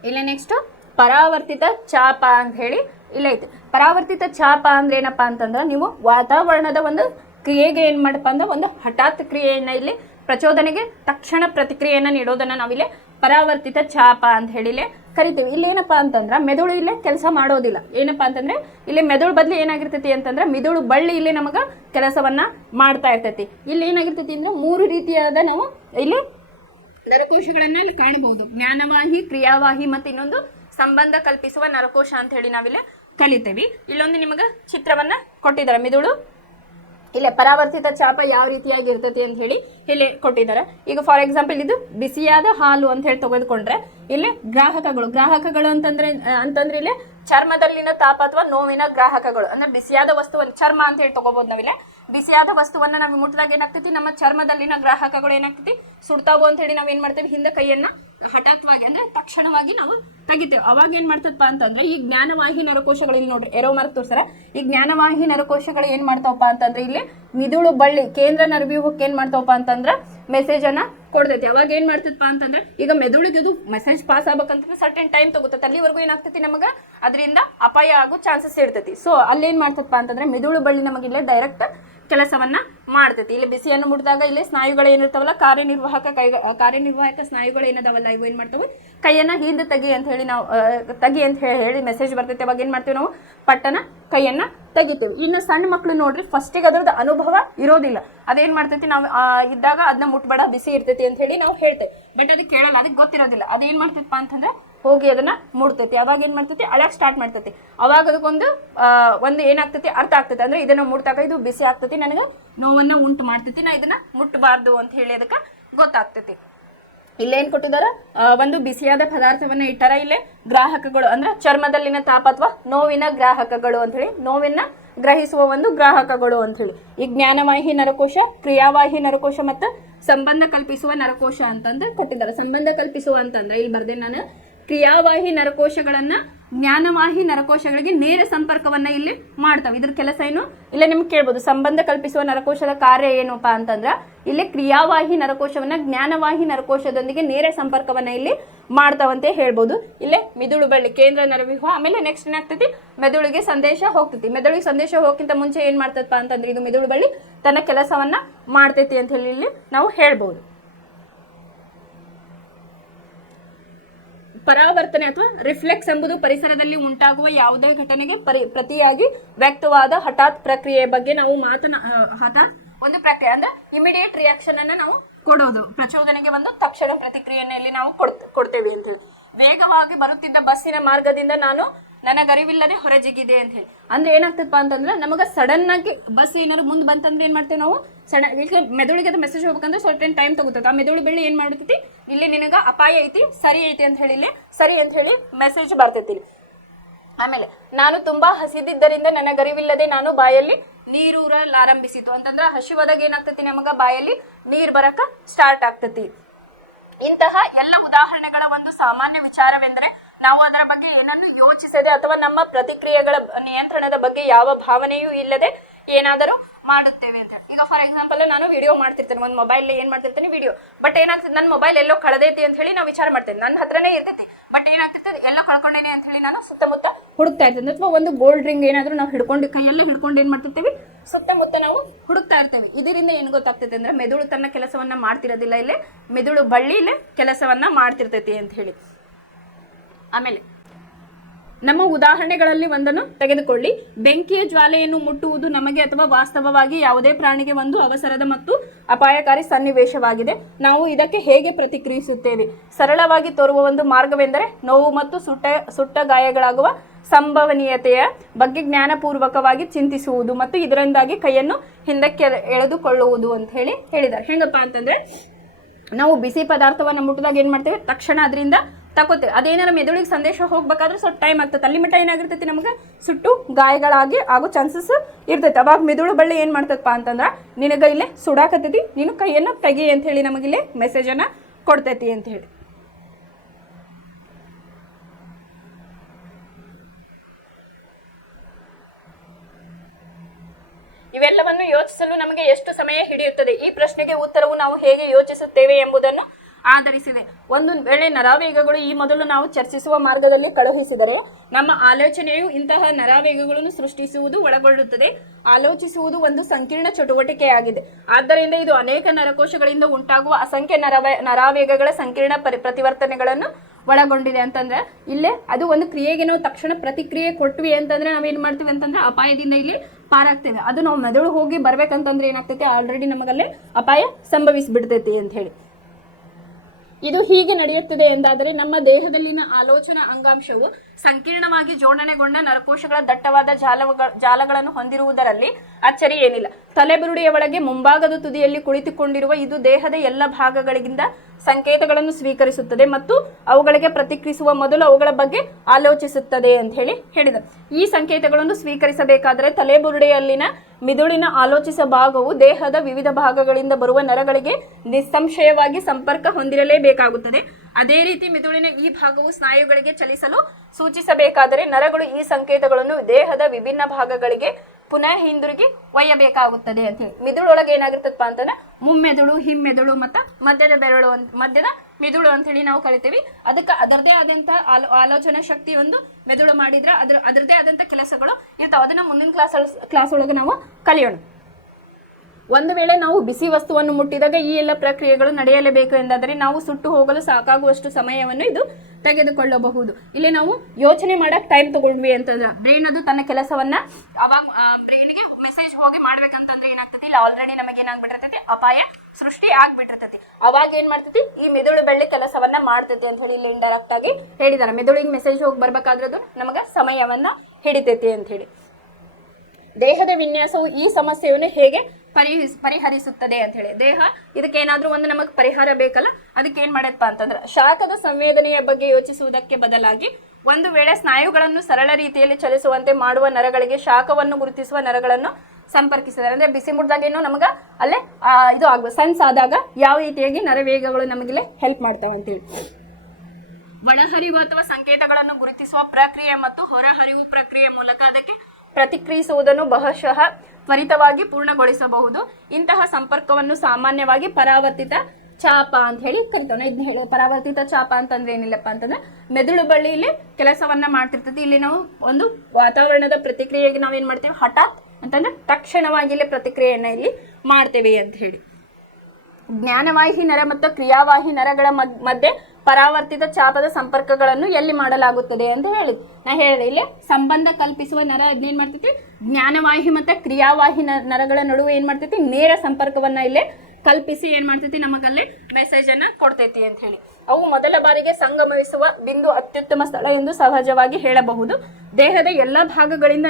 ಇಲ್ಲ ನೆಕ್ಸ್ಟ್ ಪರಾವರ್ತಿತ ಚಾಪ ಅಂತ ಹೇಳಿ ಇಲ್ಲ ಐತೆ. ಪರಾವರ್ತಿತ ಚಾಪ ಅಂದ್ರೆ ಏನಪ್ಪಾ ಅಂತಂದ್ರೆ ನೀವು ವಾತಾವರಣದ ಒಂದು ಕ್ರಿಯೆಗೆ ಏನ್ ಮಾಡಪ್ಪ ಅಂದ್ರೆ ಒಂದು ಹಠಾತ್ ಕ್ರಿಯೆಯನ್ನ ಇಲ್ಲಿ ಪ್ರಚೋದನೆಗೆ ತಕ್ಷಣ ಪ್ರತಿಕ್ರಿಯೆಯನ್ನ ನೀಡೋದನ್ನ ನಾವಿಲ್ಲಿ ಪರಾವರ್ತಿತ ಚಾಪ ಅಂತ ಹೇಳಿಲೆ ಕರಿತೀವಿ. ಇಲ್ಲಿ ಏನಪ್ಪಾ ಅಂತಂದ್ರೆ ಮೆದುಳು ಇಲ್ಲೇ ಕೆಲಸ ಮಾಡೋದಿಲ್ಲ. ಏನಪ್ಪಾ ಅಂತಂದ್ರೆ ಇಲ್ಲಿ ಮೆದುಳು ಬದಲು ಏನಾಗಿರ್ತೈತಿ ಅಂತಂದ್ರೆ ಮಿದುಳು ಬಳ್ಳಿ ಇಲ್ಲಿ ನಮಗ ಕೆಲಸವನ್ನ ಮಾಡ್ತಾ ಇರ್ತೈತಿ. ಇಲ್ಲಿ ಏನಾಗಿರ್ತೈತಿ ಅಂದ್ರೆ 3 ರೀತಿಯಾದ ನಾವು ಇಲ್ಲಿ ನರಕೋಶಗಳನ್ನ ಇಲ್ಲಿ ಕಾಣಬಹುದು. ಜ್ಞಾನವಾಹಿ, ಕ್ರಿಯಾವಾಹಿ ಮತ್ತು ಇನ್ನೊಂದು ಸಂಬಂಧ ಕಲ್ಪಿಸುವ ನರಕೋಶ ಅಂತ ಹೇಳಿ ನಾವಿಲ್ಲಿ ಕಲಿತೇವಿ. ಇಲ್ಲೊಂದು ನಿಮಗೆ ಚಿತ್ರವನ್ನ ಕೊಟ್ಟಿದ್ದಾರೆ. ಮಿದುಳು ಇಲ್ಲಿ ಪರಾವರ್ತಿತ ಚಾಪ ಯಾವ ರೀತಿಯಾಗಿ ಇರ್ತೈತಿ ಅಂತ ಹೇಳಿ ಇಲ್ಲಿ ಕೊಟ್ಟಿದ್ದಾರೆ. ಈಗ ಫಾರ್ ಎಕ್ಸಾಂಪಲ್ ಇದು ಬಿಸಿಯಾದ ಹಾಲು ಅಂತ ಹೇಳಿ ತೆಗೆದುಕೊಂಡ್ರೆ ಇಲ್ಲಿ ಗ್ರಾಹಕಗಳು ಅಂತಂದ್ರೆ ಇಲ್ಲಿ ಚರ್ಮದಲ್ಲಿನ ತಾಪ ಅಥವಾ ನೋವಿನ ಗ್ರಾಹಕಗಳು ಅಂದ್ರೆ ಬಿಸಿಯಾದ ವಸ್ತುವನ್ನು ಚರ್ಮ ಅಂತ ಹೇಳಿ ತಗೋಬಹುದು. ನಾವಿಲ್ಲಿ ಬಿಸಿಯಾದ ವಸ್ತುವನ್ನ ನಾವು ಮುಟ್ಟಿದಾಗ ಏನಾಗ್ತೈತಿ, ನಮ್ಮ ಚರ್ಮದಲ್ಲಿನ ಗ್ರಾಹಕಗಳು ಏನಾಗ್ತೈತಿ ಸುಡ್ತಾವು ಅಂತ ಹೇಳಿ ನಾವೇನ್ ಮಾಡ್ತೇವೆ, ಹಿಂದೆ ಕೈಯನ್ನ ಹಠಾತ್ವಾಗಿ ಅಂದ್ರೆ ತಕ್ಷಣವಾಗಿ ನಾವು ತೆಗಿತೇವೆ. ಅವಾಗ ಏನ್ ಮಾಡ್ತದಪ್ಪ ಅಂತಂದ್ರೆ ಈ ಜ್ಞಾನವಾಹಿ ನರಕೋಶಗಳು ಇಲ್ಲಿ ನೋಡ್ರಿ ಎರೋ ಮಾರ್ಕ್ ತೋರ್ಸಾರ. ಈ ಜ್ಞಾನವಾಹಿ ನರಕೋಶಗಳು ಏನ್ ಮಾಡ್ತಾವಪ್ಪ ಅಂತಂದ್ರೆ ಇಲ್ಲಿ ಮಿದುಳು ಬಳ್ಳಿ ಕೇಂದ್ರ ನರವ್ಯೂಹಕ್ಕೆ ಏನ್ ಮಾಡ್ತಾವಪ್ಪ ಅಂತಂದ್ರೆ ಮೆಸೇಜ್ ಅನ್ನ ಕೊಡ್ತೈತಿ. ಅವಾಗ ಏನ್ ಮಾಡ್ತೈತಪ್ಪ ಅಂತಂದ್ರೆ ಈಗ ಮೆದುಳಿಗೆ ಇದು ಮೆಸೇಜ್ ಪಾಸ್ ಆಗ್ಬೇಕಂತಂದ್ರೆ ಸರ್ಟನ್ ಟೈಮ್ ತಗೋತೈತಿ. ಅಲ್ಲಿವರೆಗೂ ಏನಾಗ್ತೈತಿ ನಮಗ ಅದರಿಂದ ಅಪಾಯ ಆಗೋ ಚಾನ್ಸಸ್ ಇರ್ತೈತಿ. ಸೊ ಅಲ್ಲಿ ಏನ್ ಮಾಡ್ತೈತಪ್ಪ ಅಂತಂದ್ರೆ ಮೆದುಳು ಬಳ್ಳಿ ನಮಗಿಲ್ಲ ಡೈರೆಕ್ಟ್ ಕೆಲಸವನ್ನ ಮಾಡ್ತೈತಿ. ಇಲ್ಲಿ ಬಿಸಿಯನ್ನು ಮುಟ್ಟಿದಾಗ ಇಲ್ಲಿ ಸ್ನಾಯುಗಳು ಏನಿರ್ತಾವಲ್ಲ ಕಾರ್ಯನಿರ್ವಾಹಕ ಸ್ನಾಯುಗಳು ಏನದಾವಲ್ಲ ಇವು ಏನ್ ಮಾಡ್ತಾವೆ, ಕೈಯನ್ನ ಹಿಂದೆ ತೆಗಿ ಅಂತ ಹೇಳಿ ನಾವು ತೆಗಿ ಅಂತ ಹೇಳಿ ಮೆಸೇಜ್ ಬರ್ತೈತೆ. ಅವಾಗ ಏನ್ ಮಾಡ್ತೀವಿ ನಾವು ಪಟ್ಟನ ಕೈಯನ್ನ ತೆಗಿತೀವಿ. ಇನ್ನು ಸಣ್ಣ ಮಕ್ಳು ನೋಡ್ರಿ ಫಸ್ಟಿಗೆ ಅದ್ರದ್ದು ಅನುಭವ ಇರೋದಿಲ್ಲ. ಅದೇನ್ ಮಾಡ್ತೈತಿ ನಾವು ಇದ್ದಾಗ ಅದನ್ನ ಮುಟ್ಬೇಡ ಬಿಸಿ ಇರ್ತೈತಿ ಅಂತ ಹೇಳಿ ನಾವು ಹೇಳ್ತೇವೆ. ಬಟ್ ಅದಕ್ಕೆ ಕೇಳಲ್ಲ, ಅದಕ್ಕೆ ಗೊತ್ತಿರೋದಿಲ್ಲ. ಅದೇನ್ ಮಾಡ್ತೈತಪ್ಪ ಅಂತಂದ್ರೆ ಹೋಗಿ ಅದನ್ನ ಮುಡ್ತೈತಿ. ಅವಾಗ ಏನ್ ಮಾಡ್ತೈತಿ ಅಳಕ್ ಸ್ಟಾರ್ಟ್ ಮಾಡ್ತೈತಿ. ಅವಾಗ ಅದಕ್ಕೊಂದು ಏನಾಗ್ತೈತಿ ಅರ್ಥ ಆಗ್ತೈತಿ. ಅಂದ್ರೆ ಇದನ್ನ ಮುಟ್ಟಾಗ ಇದು ಬಿಸಿ ಆಗ್ತೈತಿ, ನನಗೆ ನೋವನ್ನ ಉಂಟು ಮಾಡ್ತೈತಿ, ನಾ ಇದನ್ನ ಮುಟ್ಟಬಾರ್ದು ಅಂತ ಹೇಳಿ ಅದಕ್ಕೆ ಗೊತ್ತಾಗ್ತೈತಿ. ಇಲ್ಲೇನ್ ಕೊಟ್ಟಿದಾರ, ಒಂದು ಬಿಸಿಯಾದ ಪದಾರ್ಥವನ್ನ ಇಟ್ಟಾರ. ಇಲ್ಲೇ ಗ್ರಾಹಕಗಳು ಅಂದ್ರೆ ಚರ್ಮದಲ್ಲಿನ ತಾಪ ಅಥವಾ ನೋವಿನ ಗ್ರಾಹಕಗಳು ಅಂತ ಹೇಳಿ, ನೋವಿನ ಗ್ರಹಿಸುವ ಒಂದು ಗ್ರಾಹಕಗಳು ಅಂತ ಹೇಳಿ. ಈ ಜ್ಞಾನವಾಹಿ ನರಕೋಶ, ಕ್ರಿಯಾವಾಹಿ ನರಕೋಶ ಮತ್ತು ಸಂಬಂಧ ಕಲ್ಪಿಸುವ ನರಕೋಶ ಅಂತಂದ್ರೆ ಕೊಟ್ಟಿದ್ದಾರೆ. ಸಂಬಂಧ ಕಲ್ಪಿಸುವ ಅಂತಂದ್ರೆ ಇಲ್ಲಿ ಬರ್ದೆ ನಾನು, ಕ್ರಿಯಾವಾಹಿ ನರಕೋಶಗಳನ್ನ ಜ್ಞಾನವಾಹಿ ನರಕೋಶಗಳಿಗೆ ನೇರ ಸಂಪರ್ಕವನ್ನ ಇಲ್ಲಿ ಮಾಡ್ತಾವೆ. ಇದ್ರ ಕೆಲಸ ಏನು ಇಲ್ಲ ನಿಮ್ಗೆ ಕೇಳ್ಬೋದು. ಸಂಬಂಧ ಕಲ್ಪಿಸುವ ನರಕೋಶದ ಕಾರ್ಯ ಏನಪ್ಪಾ ಅಂತಂದ್ರ ಇಲ್ಲಿ ಕ್ರಿಯಾವಾಹಿ ನರಕೋಶವನ್ನ ಜ್ಞಾನವಾಹಿ ನರಕೋಶದೊಂದಿಗೆ ನೇರ ಸಂಪರ್ಕವನ್ನ ಇಲ್ಲಿ ಮಾಡ್ತಾವಂತೆ ಹೇಳ್ಬೋದು. ಇಲ್ಲೇ ಮಿದುಳು ಬಳ್ಳಿ, ಕೇಂದ್ರ ನರವ್ಯೂಹ, ಆಮೇಲೆ ನೆಕ್ಸ್ಟ್ ಏನಾಗ್ತೈತಿ ಮೆದುಳಿಗೆ ಸಂದೇಶ ಹೋಗ್ತೈತಿ. ಮೆದುಳಿಗೆ ಸಂದೇಶ ಹೋಗಕ್ಕಿಂತ ಮುಂಚೆ ಏನ್ ಮಾಡ್ತದಪ್ಪ ಅಂತಂದ್ರೆ ಇದು ಮೆದುಳು ಬಳ್ಳಿ ತನ್ನ ಕೆಲಸವನ್ನ ಮಾಡ್ತೈತಿ ಅಂತ ಹೇಳಿ ಇಲ್ಲಿ ನಾವು ಹೇಳ್ಬೋದು. ಪರಾವರ್ತನೆ ಅಥವಾ ರಿಫ್ಲೆಕ್ಸ್ ಎಂಬುದು ಪರಿಸರದಲ್ಲಿ ಉಂಟಾಗುವ ಯಾವುದೇ ಘಟನೆಗೆ ಪ್ರತಿಯಾಗಿ ವ್ಯಕ್ತವಾದ ಹಠಾತ್ ಪ್ರಕ್ರಿಯೆ ಬಗ್ಗೆ ನಾವು ಹಠಾತ್ ಒಂದು ಪ್ರಕ್ರಿಯೆ ಅಂದ್ರೆ ಇಮಿಡಿಯೇಟ್ ರಿಯಾಕ್ಷನ್ ಅನ್ನ ನಾವು ಕೊಡೋದು. ಪ್ರಚೋದನೆಗೆ ಒಂದು ತಕ್ಷಣ ಪ್ರತಿಕ್ರಿಯೆಯಲ್ಲಿ ನಾವು ಕೊಡ್ತೇವೆ ಅಂತ ಹೇಳಿ. ವೇಗವಾಗಿ ಬರುತ್ತಿದ್ದ ಬಸ್ಸಿನ ಮಾರ್ಗದಿಂದ ನಾನು ನನಗರಿವಿಲ್ಲದೆ ಹೊರಜಿಗಿದೆ ಅಂತ ಹೇಳಿ. ಅಂದ್ರೆ ಏನಾಗ್ತದಪ್ಪ ಅಂತಂದ್ರೆ ನಮಗ ಸಡನ್ ಆಗಿ ಬಸ್ ಏನಾದ್ರು ಮುಂದೆ ಬಂತಂದ್ರೆ ಏನ್ ಮಾಡ್ತೇವೆ ನಾವು ಮೆದುಳಿಗೆ ಅದು ಮೆಸೇಜ್ ಹೋಗ್ಬೇಕಂದ್ರೆ ಸ್ವಲ್ಪ ಟೈಮ್ ತಗೋತೈತೆ. ಆ ಮೆದುಳು ಬೆಳ್ಳಿ ಏನ್ ಮಾಡ್ತೈತಿ, ಇಲ್ಲಿ ನಿನಗ ಅಪಾಯ ಐತಿ, ಸರಿ ಐತಿ ಅಂತ ಹೇಳಿ ಸರಿ ಅಂತ ಹೇಳಿ ಮೆಸೇಜ್ ಬರ್ತೈತಿ. ಆಮೇಲೆ ನಾನು ತುಂಬಾ ಹಸಿದಿದ್ದರಿಂದ ನನಗರಿವಿಲ್ಲದೆ ನಾನು ಬಾಯಲ್ಲಿ ನೀರೂರಲಾರಂಭಿಸಿತು ಅಂತಂದ್ರೆ ಹಸಿವಾದಾಗ ಏನಾಗ್ತೈತಿ ನಮಗ ಬಾಯಲ್ಲಿ ನೀರ್ ಬರಕ ಸ್ಟಾರ್ಟ್ ಆಗ್ತೈತಿ. ಇಂತಹ ಎಲ್ಲ ಉದಾಹರಣೆಗಳ ಒಂದು ಸಾಮಾನ್ಯ ವಿಚಾರವೆಂದರೆ ನಾವು ಅದರ ಬಗ್ಗೆ ಏನನ್ನು ಯೋಚಿಸದೆ ಅಥವಾ ನಮ್ಮ ಪ್ರತಿಕ್ರಿಯೆಗಳ ನಿಯಂತ್ರಣದ ಬಗ್ಗೆ ಯಾವ ಭಾವನೆಯೂ ಇಲ್ಲದೆ ಏನಾದರೂ ಮಾಡುತ್ತೇವೆ ಅಂತ. ಈಗ ಫಾರ್ ಎಕ್ಸಾಂಪಲ್ ನಾನು ವಿಡಿಯೋ ಮಾಡ್ತಿರ್ತೇನೆ, ಒಂದು ಮೊಬೈಲ್ ಏನ್ ಮಾಡ್ತಿರ್ತೇನೆ ವಿಡಿಯೋ, ಬಟ್ ಏನಾಗ್ತದೆ ನನ್ನ ಮೊಬೈಲ್ ಎಲ್ಲೋ ಕಳೆದೈತಿ ಅಂತ ಹೇಳಿ ನಾವು ವಿಚಾರ ಮಾಡ್ತೇನೆ. ನನ್ನ ಹತ್ರನೇ ಇರ್ತೈತಿ, ಬಟ್ ಏನಾಗ್ತದೆ ಎಲ್ಲೋ ಕಳ್ಕೊಂಡೇನೆ ಅಂತ ಹೇಳಿ ನಾನು ಸುತ್ತಮುತ್ತ ಹುಡುಕ್ತಾ ಇರ್ತೇನೆ. ಅಥವಾ ಒಂದು ಗೋಲ್ಡ್ ರಿಂಗ್ ಏನಾದ್ರು ನಾವು ಕೈಯಲ್ಲಿ ಹಿಡ್ಕೊಂಡು ಏನ್ ಮಾಡ್ತಿರ್ತೀವಿ ಸುತ್ತಮುತ್ತ ನಾವು ಹುಡುಕ್ತಾ ಇರ್ತೇವೆ. ಇದರಿಂದ ಏನ್ ಗೊತ್ತಾಗ್ತೈತೆ ಅಂದ್ರೆ ಮೆದುಳು ತನ್ನ ಕೆಲಸವನ್ನ ಮಾಡ್ತಿರೋದಿಲ್ಲ, ಇಲ್ಲೇ ಮೆದುಳು ಬಳ್ಳಿ ಇಲ್ಲೇ ಕೆಲಸವನ್ನ ಮಾಡ್ತಿರ್ತೈತಿ ಅಂತ ಹೇಳಿ. ಆಮೇಲೆ ನಮ್ಮ ಉದಾಹರಣೆಗಳಲ್ಲಿ ಒಂದನ್ನು ತೆಗೆದುಕೊಳ್ಳಿ. ಬೆಂಕಿಯ ಜ್ವಾಲೆಯನ್ನು ಮುಟ್ಟುವುದು ನಮಗೆ ಅಥವಾ ವಾಸ್ತವವಾಗಿ ಯಾವುದೇ ಪ್ರಾಣಿಗೆ ಒಂದು ಅವಸರದ ಮತ್ತು ಅಪಾಯಕಾರಿ ಸನ್ನಿವೇಶವಾಗಿದೆ. ನಾವು ಇದಕ್ಕೆ ಹೇಗೆ ಪ್ರತಿಕ್ರಿಯಿಸುತ್ತೇವೆ? ಸರಳವಾಗಿ ತೋರುವ ಒಂದು ಮಾರ್ಗವೆಂದರೆ ನೋವು ಮತ್ತು ಸುಟ್ಟ ಗಾಯಗಳಾಗುವ ಸಂಭವನೀಯತೆಯ ಬಗ್ಗೆ ಜ್ಞಾನಪೂರ್ವಕವಾಗಿ ಚಿಂತಿಸುವುದು ಮತ್ತು ಇದರಿಂದಾಗಿ ಕೈಯನ್ನು ಹಿಂದಕ್ಕೆ ಎಳೆದುಕೊಳ್ಳುವುದು ಅಂತ ಹೇಳಿ ಹೇಳಿದ್ದಾರೆ. ಹೆಂಗಪ್ಪ ಅಂತಂದ್ರೆ ನಾವು ಬಿಸಿ ಪದಾರ್ಥವನ್ನು ಮುಟ್ಟಿದಾಗ ಏನ್ ಮಾಡ್ತೇವೆ, ತಕ್ಷಣ ಅದರಿಂದ ತಗೋತೇವೆ. ಅದೇನಾರ ಮೆದುಳಿಗೆ ಸಂದೇಶ ಹೋಗ್ಬೇಕಾದ್ರೆ ಸ್ವಲ್ಪ ಟೈಮ್ ಆಗ್ತದೆ. ಅಲ್ಲಿ ಮಟ್ಟ ಏನಾಗಿರ್ತೈತಿ ನಮಗೆ ಸುಟ್ಟು ಗಾಯಗಳಾಗಿ ಆಗೋ ಚಾನ್ಸಸ್ ಇರ್ತೈತಿ. ಅವಾಗ ಮೆದುಳು ಬಳ್ಳಿ ಏನ್ ಮಾಡ್ತದಪ್ಪ ಅಂತಂದ್ರ ನಿನಗ ಇಲ್ಲೇ ಸುಡಾಕತ್ತೈತಿ, ನೀನು ಕೈಯನ್ನ ತೆಗಿ ಅಂತ ಹೇಳಿ ನಮಗಿಲ್ಲೇ ಮೆಸೇಜ್ ಅನ್ನ ಕೊಡ್ತೈತಿ ಅಂತ ಹೇಳಿ. ಇವೆಲ್ಲವನ್ನು ಯೋಚಿಸಲು ನಮಗೆ ಎಷ್ಟು ಸಮಯ ಹಿಡಿಯುತ್ತದೆ? ಈ ಪ್ರಶ್ನೆಗೆ ಉತ್ತರವು ನಾವು ಹೇಗೆ ಯೋಚಿಸುತ್ತೇವೆ ಎಂಬುದನ್ನು ಆಧರಿಸಿದೆ. ಒಂದು ವೇಳೆ ನರಾವೇಗಗಳು ಈ ಮೊದಲು ನಾವು ಚರ್ಚಿಸುವ ಮಾರ್ಗದಲ್ಲಿ ಕಳುಹಿಸಿದರೆ ನಮ್ಮ ಆಲೋಚನೆಯು ಇಂತಹ ನರಾವೇಗಗಳನ್ನು ಸೃಷ್ಟಿಸುವುದು ಒಳಗೊಳ್ಳುತ್ತದೆ. ಆಲೋಚಿಸುವುದು ಒಂದು ಸಂಕೀರ್ಣ ಚಟುವಟಿಕೆಯಾಗಿದೆ. ಆದ್ದರಿಂದ ಇದು ಅನೇಕ ನರಕೋಶಗಳಿಂದ ಉಂಟಾಗುವ ಅಸಂಖ್ಯ ನರಾವೇಗಗಳ ಸಂಕೀರ್ಣ ಪ್ರತಿವರ್ತನೆಗಳನ್ನು ಒಳಗೊಂಡಿದೆ. ಅಂತಂದ್ರೆ ಇಲ್ಲೇ ಅದು ಒಂದು ಕ್ರಿಯೆಗೆ ನಾವು ತಕ್ಷಣ ಪ್ರತಿಕ್ರಿಯೆ ಕೊಟ್ವಿ ಅಂತಂದ್ರೆ ನಾವೇನ್ ಮಾಡ್ತೀವಿ ಅಂತಂದ್ರೆ ಅಪಾಯದಿಂದ ಇಲ್ಲಿ ಪಾರಾಗ್ತೇವೆ. ಅದು ನಾವು ಮೆದುಳು ಹೋಗಿ ಬರ್ಬೇಕಂತಂದ್ರೆ ಏನಾಗ್ತೈತಿ, ಆಲ್ರೆಡಿ ನಮಗಲ್ಲೇ ಅಪಾಯ ಸಂಭವಿಸಿಬಿಡ್ತೈತಿ ಅಂತ ಹೇಳಿ. ಇದು ಹೀಗೆ ನಡೆಯುತ್ತದೆ ಎಂದಾದರೆ ನಮ್ಮ ದೇಹದಲ್ಲಿನ ಆಲೋಚನಾ ಅಂಗಾಂಶವು ಸಂಕೀರ್ಣವಾಗಿ ಜೋಡಣೆಗೊಂಡ ನರಕೋಶಗಳ ದಟ್ಟವಾದ ಜಾಲಗಳನ್ನು ಹೊಂದಿರುವುದರಲ್ಲಿ ಅಚ್ಚರಿ ಏನಿಲ್ಲ. ತಲೆಬುರುಡೆಯ ಒಳಗೆ ಮುಂಭಾಗದ ತುದಿಯಲ್ಲಿ ಕುಳಿತುಕೊಂಡಿರುವ ಇದು ದೇಹದ ಎಲ್ಲ ಭಾಗಗಳಿಂದ ಸಂಕೇತಗಳನ್ನು ಸ್ವೀಕರಿಸುತ್ತದೆ ಮತ್ತು ಅವುಗಳಿಗೆ ಪ್ರತಿಕ್ರಿಯಿಸುವ ಮೊದಲು ಅವುಗಳ ಬಗ್ಗೆ ಆಲೋಚಿಸುತ್ತದೆ ಅಂತ ಹೇಳಿ ಹೇಳಿದರು. ಈ ಸಂಕೇತಗಳನ್ನು ಸ್ವೀಕರಿಸಬೇಕಾದರೆ ತಲೆಬುರುಡೆಯಲ್ಲಿನ ಮಿದುಳಿನ ಆಲೋಚಿಸ ಭಾಗವು ದೇಹದ ವಿವಿಧ ಭಾಗಗಳಿಂದ ಬರುವ ನರಗಳಿಗೆ ನಿಸ್ಸಂಶಯವಾಗಿ ಸಂಪರ್ಕ ಹೊಂದಿರಲೇಬೇಕಾಗುತ್ತದೆ. ಅದೇ ರೀತಿ ಮಿದುಳಿನ ಈ ಭಾಗವು ಸ್ನಾಯುಗಳಿಗೆ ಚಲಿಸಲು ಸೂಚಿಸಬೇಕಾದರೆ ನರಗಳು ಈ ಸಂಕೇತಗಳನ್ನು ದೇಹದ ವಿಭಿನ್ನ ಭಾಗಗಳಿಗೆ ಪುನಃ ಹಿಂದಿರುಗಿ ಒಯ್ಯಬೇಕಾಗುತ್ತದೆ ಅಂತ ಹೇಳಿ. ಮಿದುಳೊಳಗೆ ಏನಾಗಿರ್ತದಪ್ಪ ಅಂತಂದ್ರೆ ಮುಮ್ಮೆದುಳು, ಹಿಮ್ಮೆದುಳು ಮತ್ತು ಮಧ್ಯದ ಮೆದುಳು ಅಂತ ಹೇಳಿ ನಾವು ಕರಿತೀವಿ. ಅದಕ್ಕೆ ಅದರದೇ ಆದಂತ ಆಲೋಚನಾ ಶಕ್ತಿ ಒಂದು ಮೆದುಳು ಮಾಡಿದ್ರೆ ಅದರದೇ ಆದಂತ ಕೆಲಸಗಳು ಇರ್ತಾವೆ. ಅದನ್ನ ಮುಂದಿನ ಕ್ಲಾಸ್ ಒಳಗೆ ನಾವು ಕಲಿಯೋಣ. ಒಂದು ವೇಳೆ ನಾವು ಬಿಸಿ ವಸ್ತುವನ್ನು ಮುಟ್ಟಿದಾಗ ಈ ಎಲ್ಲ ಪ್ರಕ್ರಿಯೆಗಳು ನಡೆಯಲೇಬೇಕು ಎಂದಾದರೆ ನಾವು ಸುಟ್ಟು ಹೋಗಲು ಸಾಕಾಗುವಷ್ಟು ಸಮಯವನ್ನು ಇದು ತೆಗೆದುಕೊಳ್ಳಬಹುದು. ಇಲ್ಲಿ ನಾವು ಯೋಚನೆ ಮಾಡಕ್ ಟೈಮ್ ತಗೊಂಡ್ವಿ ಅಂತಂದ್ರೆ ಬ್ರೈನ್ ಅದು ತನ್ನ ಕೆಲಸವನ್ನ ಅವಾಗ ಬ್ರೈನ್ಗೆ ಮೆಸೇಜ್ ಹೋಗಿ ಮಾಡ್ಬೇಕಂತಂದ್ರೆ ಏನಾಗ್ತದೆ, ಇಲ್ಲ ಆಲ್ರೆಡಿ ನಮಗೆ ಏನಾಗ್ಬಿಟ್ಟಿರ್ತೈತಿ, ಅಪಾಯ ಸೃಷ್ಟಿ ಆಗ್ಬಿಟ್ಟಿರ್ತೈತಿ. ಅವಾಗ ಏನ್ ಮಾಡ್ತೈತಿ, ಈ ಮೆದುಳು ಬೆಳ್ಳಿ ಕೆಲಸವನ್ನ ಮಾಡ್ತೈತಿ ಅಂತ ಹೇಳಿ ಇಲ್ಲಿ ಇಂಡೈರೆಕ್ಟ್ ಆಗಿ ಹೇಳಿದಾರೆ. ಮೆದುಳಿಗೆ ಮೆಸೇಜ್ ಹೋಗಿ ಬರ್ಬೇಕಾದ್ರೆ ಅದು ನಮಗ ಸಮಯವನ್ನ ಹಿಡಿತೈತಿ ಅಂತ ಹೇಳಿ. ದೇಹದ ವಿನ್ಯಾಸವು ಈ ಸಮಸ್ಯೆಯನ್ನು ಹೇಗೆ ಪರಿಹರಿಸುತ್ತದೆ ಅಂತ ಹೇಳಿ. ದೇಹ ಇದಕ್ಕೇನಾದ್ರೂ ಒಂದು ನಮಗೆ ಪರಿಹಾರ ಬೇಕಲ್ಲ, ಅದಕ್ಕೆ ಏನ್ ಮಾಡತ್ತಪ್ಪ ಅಂತಂದ್ರೆ ಶಾಖದ ಸಂವೇದನೆಯ ಬಗ್ಗೆ ಯೋಚಿಸುವುದಕ್ಕೆ ಬದಲಾಗಿ ಒಂದು ವೇಳೆ ಸ್ನಾಯುಗಳನ್ನು ಸರಳ ರೀತಿಯಲ್ಲಿ ಚಲಿಸುವಂತೆ ಮಾಡುವ ನರಗಳಿಗೆ ಶಾಖವನ್ನು ಗುರುತಿಸುವ ನರಗಳನ್ನು ಸಂಪರ್ಕಿಸಿದ್ದಾರೆ. ಅಂದ್ರೆ ಬಿಸಿ ಮುಟ್ಟಿದಾಗ ಏನೋ ನಮಗ ಅಲ್ಲೇ ಇದು ಆಗ್ಬೋದು, ಸೆನ್ಸ್ ಆದಾಗ ಯಾವ ರೀತಿಯಾಗಿ ನರವೇಗಗಳು ನಮಗಿಲ್ಲೇ ಹೆಲ್ಪ್ ಮಾಡ್ತಾವ ಅಂತೇಳಿ. ಒಳಹರಿವು ಅಥವಾ ಸಂಕೇತಗಳನ್ನು ಗುರುತಿಸುವ ಪ್ರಕ್ರಿಯೆ ಮತ್ತು ಹೊರಹರಿವು ಪ್ರಕ್ರಿಯೆ ಮೂಲಕ ಅದಕ್ಕೆ ಪ್ರತಿಕ್ರಿಯಿಸುವುದನ್ನು ಬಹುಶಃ ತ್ವರಿತವಾಗಿ ಪೂರ್ಣಗೊಳಿಸಬಹುದು. ಇಂತಹ ಸಂಪರ್ಕವನ್ನು ಸಾಮಾನ್ಯವಾಗಿ ಪರಾವರ್ತಿತ ಚಾಪ ಅಂತ ಹೇಳಿ ಕರಿತಾವೆ. ಇದನ್ನ ಹೇಳಿ ಪರಾವರ್ತಿತ ಚಾಪ ಅಂತಂದ್ರೆ ಏನಿಲ್ಲಪ್ಪ ಅಂತಂದ್ರೆ ಮೆದುಳು ಬಳ್ಳಿಯಲ್ಲಿ ಕೆಲಸವನ್ನ ಮಾಡ್ತಿರ್ತೈತಿ. ಇಲ್ಲಿ ನಾವು ಒಂದು ವಾತಾವರಣದ ಪ್ರತಿಕ್ರಿಯೆಗೆ ನಾವೇನ್ ಮಾಡ್ತೇವೆ, ಹಠಾತ್ ಅಂತಂದ್ರೆ ತಕ್ಷಣವಾಗಿ ಇಲ್ಲಿ ಪ್ರತಿಕ್ರಿಯೆಯನ್ನ ಇಲ್ಲಿ ಮಾಡ್ತೇವೆ ಅಂತ ಹೇಳಿ. ಜ್ಞಾನವಾಹಿ ನರ ಮತ್ತು ಕ್ರಿಯಾವಾಹಿ ನರಗಳ ಮಧ್ಯೆ ಪರಾವರ್ತಿತ ಚಾಪದ ಸಂಪರ್ಕಗಳನ್ನು ಎಲ್ಲಿ ಮಾಡಲಾಗುತ್ತದೆ ಅಂತ ಹೇಳಿದ್ ನಾ ಹೇಳಿದೆ. ಇಲ್ಲಿ ಸಂಬಂಧ ಕಲ್ಪಿಸುವ ನರ ಇದನ್ನೇನ್ ಮಾಡ್ತೈತಿ, ಜ್ಞಾನವಾಹಿ ಮತ್ತು ಕ್ರಿಯಾವಾಹಿ ನರಗಳ ನಡುವೆ ಏನ್ ಮಾಡ್ತೈತಿ, ನೇರ ಸಂಪರ್ಕವನ್ನ ಇಲ್ಲೇ ಕಲ್ಪಿಸಿ ಏನ್ ಮಾಡ್ತೈತಿ, ನಮಗಲ್ಲಿ ಮೆಸೇಜ್ ಅನ್ನ ಕೊಡ್ತೈತಿ ಅಂತ ಹೇಳಿ. ಅವು ಮೊದಲ ಬಾರಿಗೆ ಸಂಗಮಿಸುವ ಬಿಂದು ಅತ್ಯುತ್ತಮ ಸ್ಥಳ ಎಂದು ಸಹಜವಾಗಿ ಹೇಳಬಹುದು. ದೇಹದ ಎಲ್ಲ ಭಾಗಗಳಿಂದ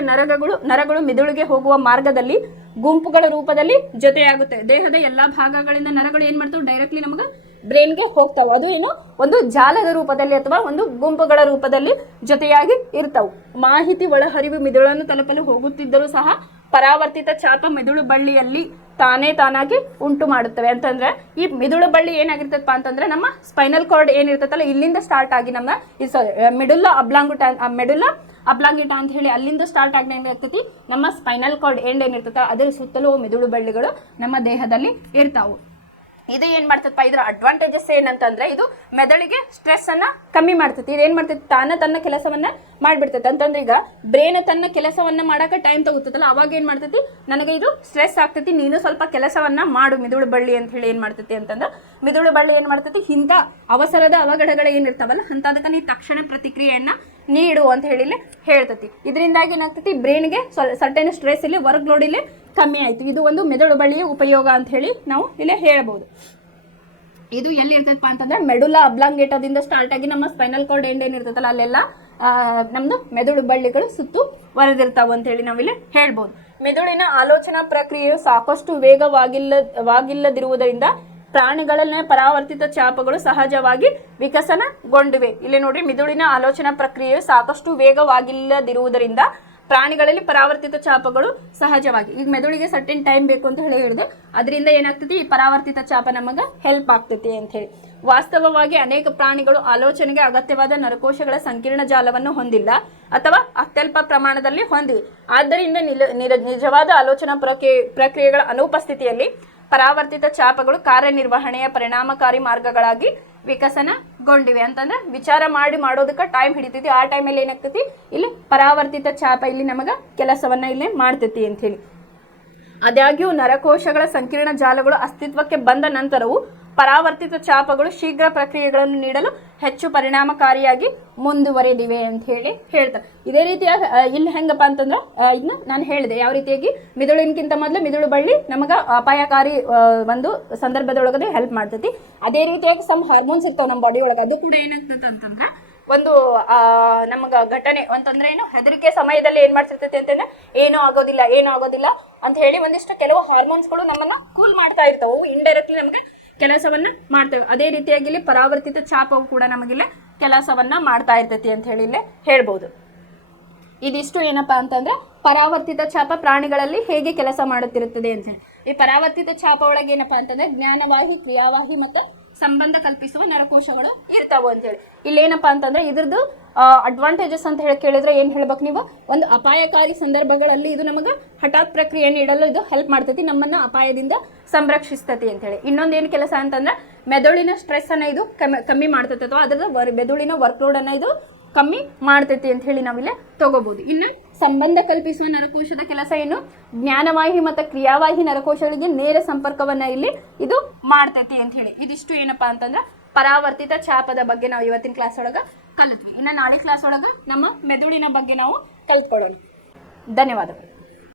ನರಗಳು ಮಿದುಳಿಗೆ ಹೋಗುವ ಮಾರ್ಗದಲ್ಲಿ ಗುಂಪುಗಳ ರೂಪದಲ್ಲಿ ಜೊತೆಯಾಗುತ್ತವೆ. ದೇಹದ ಎಲ್ಲಾ ಭಾಗಗಳಿಂದ ನರಗಳು ಏನ್ ಮಾಡ್ತಾವೆ, ಡೈರೆಕ್ಟ್ಲಿ ನಮಗ ಬ್ರೈನ್ಗೆ ಹೋಗ್ತಾವ. ಅದು ಏನು ಒಂದು ಜಾಲದ ರೂಪದಲ್ಲಿ ಅಥವಾ ಒಂದು ಗುಂಪುಗಳ ರೂಪದಲ್ಲಿ ಜೊತೆಯಾಗಿ ಇರ್ತಾವ. ಮಾಹಿತಿ ಒಳಹರಿವು ಮಿದುಳನ್ನು ತಲುಪಲು ಹೋಗುತ್ತಿದ್ದರೂ ಸಹ ಪರಾವರ್ತಿತ ಚಾಪ ಮಿದುಳು ಬಳ್ಳಿಯಲ್ಲಿ ತಾನಾಗಿ ಉಂಟು ಮಾಡುತ್ತವೆ. ಅಂತಂದ್ರೆ ಈ ಮಿದುಳು ಬಳ್ಳಿ ಏನಾಗಿರ್ತಪ್ಪ ಅಂತಂದ್ರೆ ನಮ್ಮ ಸ್ಪೈನಲ್ ಕಾರ್ಡ್ ಏನಿರ್ತೈತಲ್ಲ, ಇಲ್ಲಿಂದ ಸ್ಟಾರ್ಟ್ ಆಗಿ ನಮ್ಮ ಮೆಡುಲ್ಲ ಅಬ್ಲಾಂಗಿಟ ಅಂತ ಹೇಳಿ ಅಲ್ಲಿಂದ ಸ್ಟಾರ್ಟ್ ಆಗಿ ಏನಾಗ್ತೈತಿ, ನಮ್ಮ ಸ್ಪೈನಲ್ ಕಾರ್ಡ್ ಎಂಡ್ ಏನಿರ್ತೈತ ಅದರ ಸುತ್ತಲೂ ಮಿದುಳು ಬಳ್ಳಿಗಳು ನಮ್ಮ ದೇಹದಲ್ಲಿ ಇರ್ತಾವು. ಇದು ಏನ್ ಮಾಡ್ತಪ್ಪ, ಇದ್ರ ಅಡ್ವಾಂಟೇಜಸ್ ಏನಂತಂದ್ರೆ ಇದು ಮೆದುಳಿಗೆ ಸ್ಟ್ರೆಸ್ ಅನ್ನ ಕಮ್ಮಿ ಮಾಡ್ತೈತಿ. ಇದೇನ್ ಮಾಡ್ತೈತಿ, ತನ್ನ ಕೆಲಸವನ್ನ ಮಾಡ್ಬಿಡ್ತೈತಿ. ಅಂತಂದ್ರೆ ಈಗ ಬ್ರೇನ್ ತನ್ನ ಕೆಲಸವನ್ನ ಮಾಡಕ್ಕೆ ಟೈಮ್ ತಗೋತೈತಲ್ಲ, ಅವಾಗ ಏನ್ ಮಾಡ್ತೈತಿ, ನನಗೆ ಇದು ಸ್ಟ್ರೆಸ್ ಆಗ್ತೈತಿ, ನೀನು ಸ್ವಲ್ಪ ಕೆಲಸವನ್ನ ಮಾಡು ಮಿದುಳು ಬಳ್ಳಿ ಅಂತ ಹೇಳಿ ಏನ್ ಮಾಡ್ತೈತಿ ಅಂತಂದ್ರೆ ಮಿದುಳು ಬಳ್ಳಿ ಏನ್ ಮಾಡ್ತೈತಿ, ಇಂಥ ಅವಸರದ ಅವಘಡಗಳು ಏನಿರ್ತಾವಲ್ಲ ಅಂತದಕ್ಕೆ ನೀ ತಕ್ಷಣ ಪ್ರತಿಕ್ರಿಯೆಯನ್ನ ನೀಡು ಅಂತ ಹೇಳಿ ಹೇಳ್ತೈತಿ. ಇದರಿಂದಾಗಿ ಏನಾಗ್ತೈತಿ, ಬ್ರೈನ್ಗೆ ಸರ್ಟೆನ್ ಸ್ಟ್ರೆಸ್ ಇಲ್ಲಿ ವರ್ಕ್ ಲೋಡ್ ಇಲ್ಲಿ ಕಮ್ಮಿ ಆಯ್ತು. ಇದು ಒಂದು ಮೆದುಳು ಬಳ್ಳಿಯ ಉಪಯೋಗ ಅಂತ ಹೇಳಿ ನಾವು ಇಲ್ಲಿ ಹೇಳ್ಬೋದು. ಇದು ಎಲ್ಲಿ ಇರ್ತೈತಪ್ಪ ಅಂತಂದ್ರೆ ಮೆಡುಲಾ ಅಬ್ಲಾಂಗೇಟದಿಂದ ಸ್ಟಾರ್ಟ್ ಆಗಿ ನಮ್ಮ ಸ್ಪೈನಲ್ ಕಾರ್ಡ್ ಎಂಡ್ ಏನಿರ್ತೈತಲ್ಲ ಅಲ್ಲೆಲ್ಲ ನಮ್ದು ಮೆದುಳು ಬಳ್ಳಿಗಳು ಸುತ್ತುವರೆದಿರ್ತಾವ ಅಂತ ಹೇಳಿ ನಾವಿಲ್ಲಿ ಹೇಳ್ಬೋದು. ಮೆದುಳಿನ ಆಲೋಚನಾ ಪ್ರಕ್ರಿಯೆಯು ಸಾಕಷ್ಟು ವೇಗವಾಗಿಲ್ಲದಿರುವುದರಿಂದ ಪ್ರಾಣಿಗಳನ್ನ ಪರಾವರ್ತಿತ ಚಾಪಗಳು ಸಹಜವಾಗಿ ವಿಕಸನಗೊಂಡಿವೆ. ಇಲ್ಲಿ ನೋಡ್ರಿ, ಮಿದುಳಿನ ಆಲೋಚನಾ ಪ್ರಕ್ರಿಯೆಯು ಸಾಕಷ್ಟು ವೇಗವಾಗಿಲ್ಲದಿರುವುದರಿಂದ ಪ್ರಾಣಿಗಳಲ್ಲಿ ಪರಾವರ್ತಿತ ಚಾಪಗಳು ಸಹಜವಾಗಿ, ಈಗ ಮೆದುಳಿಗೆ ಸರ್ಟೆನ್ ಟೈಮ್ ಬೇಕು ಅಂತ ಹೇಳಿದೆ, ಅದರಿಂದ ಏನಾಗ್ತೈತಿ, ಈ ಪರಾವರ್ತಿತ ಚಾಪ ನಮಗ ಹೆಲ್ಪ್ ಆಗ್ತೈತಿ ಅಂತ ಹೇಳಿ. ವಾಸ್ತವವಾಗಿ ಅನೇಕ ಪ್ರಾಣಿಗಳು ಆಲೋಚನೆಗೆ ಅಗತ್ಯವಾದ ನರಕೋಶಗಳ ಸಂಕೀರ್ಣ ಜಾಲವನ್ನು ಹೊಂದಿಲ್ಲ ಅಥವಾ ಅತ್ಯಲ್ಪ ಪ್ರಮಾಣದಲ್ಲಿ ಹೊಂದಿವೆ. ಆದ್ದರಿಂದ ನಿಜವಾದ ಆಲೋಚನಾ ಪ್ರಕ್ರಿಯೆಗಳ ಅನುಪಸ್ಥಿತಿಯಲ್ಲಿ ಪರಾವರ್ತಿತ ಚಾಪಗಳು ಕಾರ್ಯನಿರ್ವಹಣೆಯ ಪರಿಣಾಮಕಾರಿ ಮಾರ್ಗಗಳಾಗಿ ವಿಕಸನಗೊಂಡಿವೆ. ಅಂತಂದ್ರೆ ವಿಚಾರ ಮಾಡೋದಕ್ಕೆ ಟೈಮ್ ಹಿಡಿತೈತಿ. ಆ ಟೈಮಲ್ಲಿ ಏನಾಗ್ತೈತಿ, ಇಲ್ಲಿ ಪರಾವರ್ತಿತ ಚಾಪ ಇಲ್ಲಿ ನಮಗ ಕೆಲಸವನ್ನ ಇಲ್ಲಿ ಮಾಡ್ತೈತಿ ಅಂತ ಹೇಳಿ. ಆದಾಗ್ಯೂ ನರಕೋಶಗಳ ಸಂಕೀರ್ಣ ಜಾಲಗಳು ಅಸ್ತಿತ್ವಕ್ಕೆ ಬಂದ ನಂತರವೂ ಪರಾವರ್ತಿತ ಚಾಪಗಳು ಶೀಘ್ರ ಪ್ರಕ್ರಿಯೆಗಳನ್ನು ನೀಡಲು ಹೆಚ್ಚು ಪರಿಣಾಮಕಾರಿಯಾಗಿ ಮುಂದುವರೆದಿವೆ ಅಂತ ಹೇಳಿ ಹೇಳ್ತಾರೆ. ಇದೇ ರೀತಿಯಾಗಿ ಇಲ್ಲಿ ಹೆಂಗಪ್ಪ ಅಂತಂದ್ರೆ ಇದನ್ನ ನಾನು ಹೇಳಿದೆ, ಯಾವ ರೀತಿಯಾಗಿ ಮಿದುಳಿನಕ್ಕಿಂತ ಮೊದಲು ಮಿದುಳು ಬಳ್ಳಿ ನಮಗ ಅಪಾಯಕಾರಿ ಒಂದು ಸಂದರ್ಭದೊಳಗಡೆ ಹೆಲ್ಪ್ ಮಾಡ್ತೈತಿ. ಅದೇ ರೀತಿಯಾಗಿ ಸಮ್ ಹಾರ್ಮೋನ್ಸ್ ಇರ್ತಾವ ನಮ್ಮ ಬಾಡಿ ಒಳಗೆ, ಅದು ಕೂಡ ಏನಾಗ್ತೈತೆ ಅಂತಂದ್ರೆ ಒಂದು ನಮಗ ಘಟನೆ ಅಂತಂದ್ರೆ ಏನು, ಹೆದರಿಕೆ ಸಮಯದಲ್ಲಿ ಏನ್ ಮಾಡ್ತಿರ್ತೈತಿ ಅಂತಂದ್ರೆ ಏನೂ ಆಗೋದಿಲ್ಲ ಅಂತ ಹೇಳಿ ಒಂದಿಷ್ಟು ಕೆಲವು ಹಾರ್ಮೋನ್ಸ್ಗಳು ನಮ್ಮನ್ನ ಕೂಲ್ ಮಾಡ್ತಾ ಇರ್ತಾವೆ. ಇಂಡೈರೆಕ್ಟ್ಲಿ ನಮಗೆ ಕೆಲಸವನ್ನ ಮಾಡ್ತೇವೆ. ಅದೇ ರೀತಿಯಾಗಿ ಇಲ್ಲಿ ಪರಾವರ್ತಿತ ಚಾಪವು ಕೂಡ ನಮಗಿಲ್ಲಿ ಕೆಲಸವನ್ನ ಮಾಡ್ತಾ ಇರ್ತೈತಿ ಅಂತ ಹೇಳಿ ಇಲ್ಲೇ ಹೇಳ್ಬೋದು. ಇದಿಷ್ಟು ಏನಪ್ಪಾ ಅಂತಂದ್ರೆ ಪರಾವರ್ತಿತ ಚಾಪ ಪ್ರಾಣಿಗಳಲ್ಲಿ ಹೇಗೆ ಕೆಲಸ ಮಾಡುತ್ತಿರುತ್ತದೆ ಅಂತ ಹೇಳಿ. ಈ ಪರಾವರ್ತಿತ ಚಾಪ ಒಳಗೆ ಏನಪ್ಪಾ ಅಂತಂದ್ರೆ ಜ್ಞಾನವಾಹಿ, ಕ್ರಿಯಾವಾಹಿ ಮತ್ತೆ ಸಂಬಂಧ ಕಲ್ಪಿಸುವ ನರಕೋಶಗಳು ಇರ್ತಾವ ಅಂತ ಹೇಳಿ. ಇಲ್ಲೇನಪ್ಪಾ ಅಂತಂದ್ರೆ ಇದ್ರದ್ದು ಅಡ್ವಾಂಟೇಜಸ್ ಅಂತ ಹೇಳಿ ಕೇಳಿದ್ರೆ ಏನ್ ಹೇಳ್ಬೇಕು ನೀವು, ಒಂದು ಅಪಾಯಕಾರಿ ಸಂದರ್ಭಗಳಲ್ಲಿ ಇದು ನಮಗೆ ಹಠಾತ್ ಪ್ರಕ್ರಿಯೆ ನೀಡಲು ಇದು ಹೆಲ್ಪ್ ಮಾಡ್ತೈತಿ, ನಮ್ಮನ್ನ ಅಪಾಯದಿಂದ ಸಂರಕ್ಷಿಸ್ತತಿ ಅಂತ ಹೇಳಿ. ಇನ್ನೊಂದು ಏನು ಕೆಲಸ ಅಂತಂದ್ರೆ ಮೆದುಳಿನ ಸ್ಟ್ರೆಸ್ ಅನ್ನ ಇದು ಕಮ್ಮಿ ಮಾಡ್ತೈತಿ, ಅಥವಾ ಅದರ ಮೆದುಳಿನ ವರ್ಕ್ ಲೋಡ್ ಅನ್ನ ಇದು ಕಮ್ಮಿ ಮಾಡ್ತೈತಿ ಅಂತ ಹೇಳಿ ನಾವಿಲ್ಲಿ ತಗೋಬಹುದು. ಇನ್ನು ಸಂಬಂಧ ಕಲ್ಪಿಸುವ ನರಕೋಶದ ಕೆಲಸ ಏನು, ಜ್ಞಾನವಾಹಿ ಮತ್ತು ಕ್ರಿಯಾವಾಹಿ ನರಕೋಶಗಳಿಗೆ ನೇರ ಸಂಪರ್ಕವನ್ನ ಇಲ್ಲಿ ಇದು ಮಾಡ್ತೈತಿ ಅಂತ ಹೇಳಿ. ಇದಿಷ್ಟು ಏನಪ್ಪಾ ಅಂತಂದ್ರೆ ಪರಾವರ್ತಿತ ಛಾಪದ ಬಗ್ಗೆ ನಾವು ಇವತ್ತಿನ ಕ್ಲಾಸ್ ಒಳಗ ಕಲಿತ್ವಿ. ಇನ್ನು ನಾಳೆ ಕ್ಲಾಸ್ ಒಳಗ ನಮ್ಮ ಮೆದುಳಿನ ಬಗ್ಗೆ ನಾವು ಕಲ್ತ್ಕೊಳ್ಳೋಣ. ಧನ್ಯವಾದಗಳು.